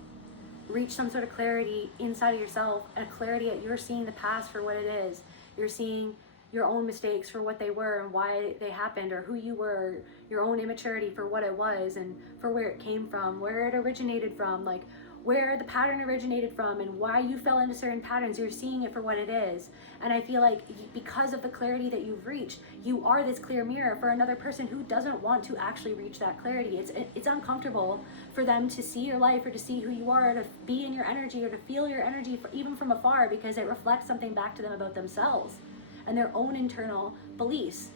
reached some sort of clarity inside of yourself, a clarity that you're seeing the past for what it is. You're seeing your own mistakes for what they were and why they happened, or who you were, your own immaturity for what it was and for where it came from, where it originated from, like where the pattern originated from and why you fell into certain patterns. You're seeing it for what it is. And I feel like because of the clarity that you've reached, you are this clear mirror for another person who doesn't want to actually reach that clarity. It's uncomfortable for them to see your life or to see who you are, or to be in your energy or to feel your energy even from afar, because it reflects something back to them about themselves and their own internal beliefs,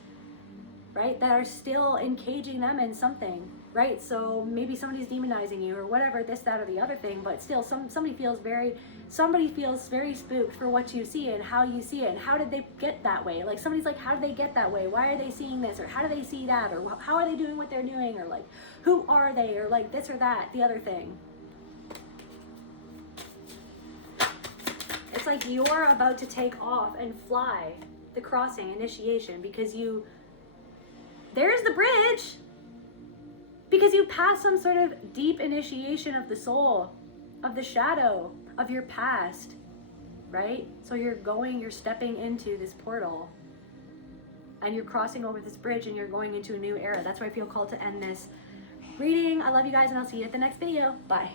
right? That are still encaging them in something, right? So maybe somebody's demonizing you or whatever, this, that, or the other thing, but still somebody feels very spooked for what you see and how you see it and how did they get that way? Like somebody's like, how did they get that way? Why are they seeing this? Or how do they see that? Or how are they doing what they're doing? Or like, who are they? Or like this or that, the other thing. It's like you're about to take off and fly the crossing initiation because there's the bridge, because you passed some sort of deep initiation of the soul, of the shadow, of your past, right? So you're stepping into this portal and you're crossing over this bridge and you're going into a new era. That's why I feel called to end this reading. I love you guys and I'll see you at the next video. Bye.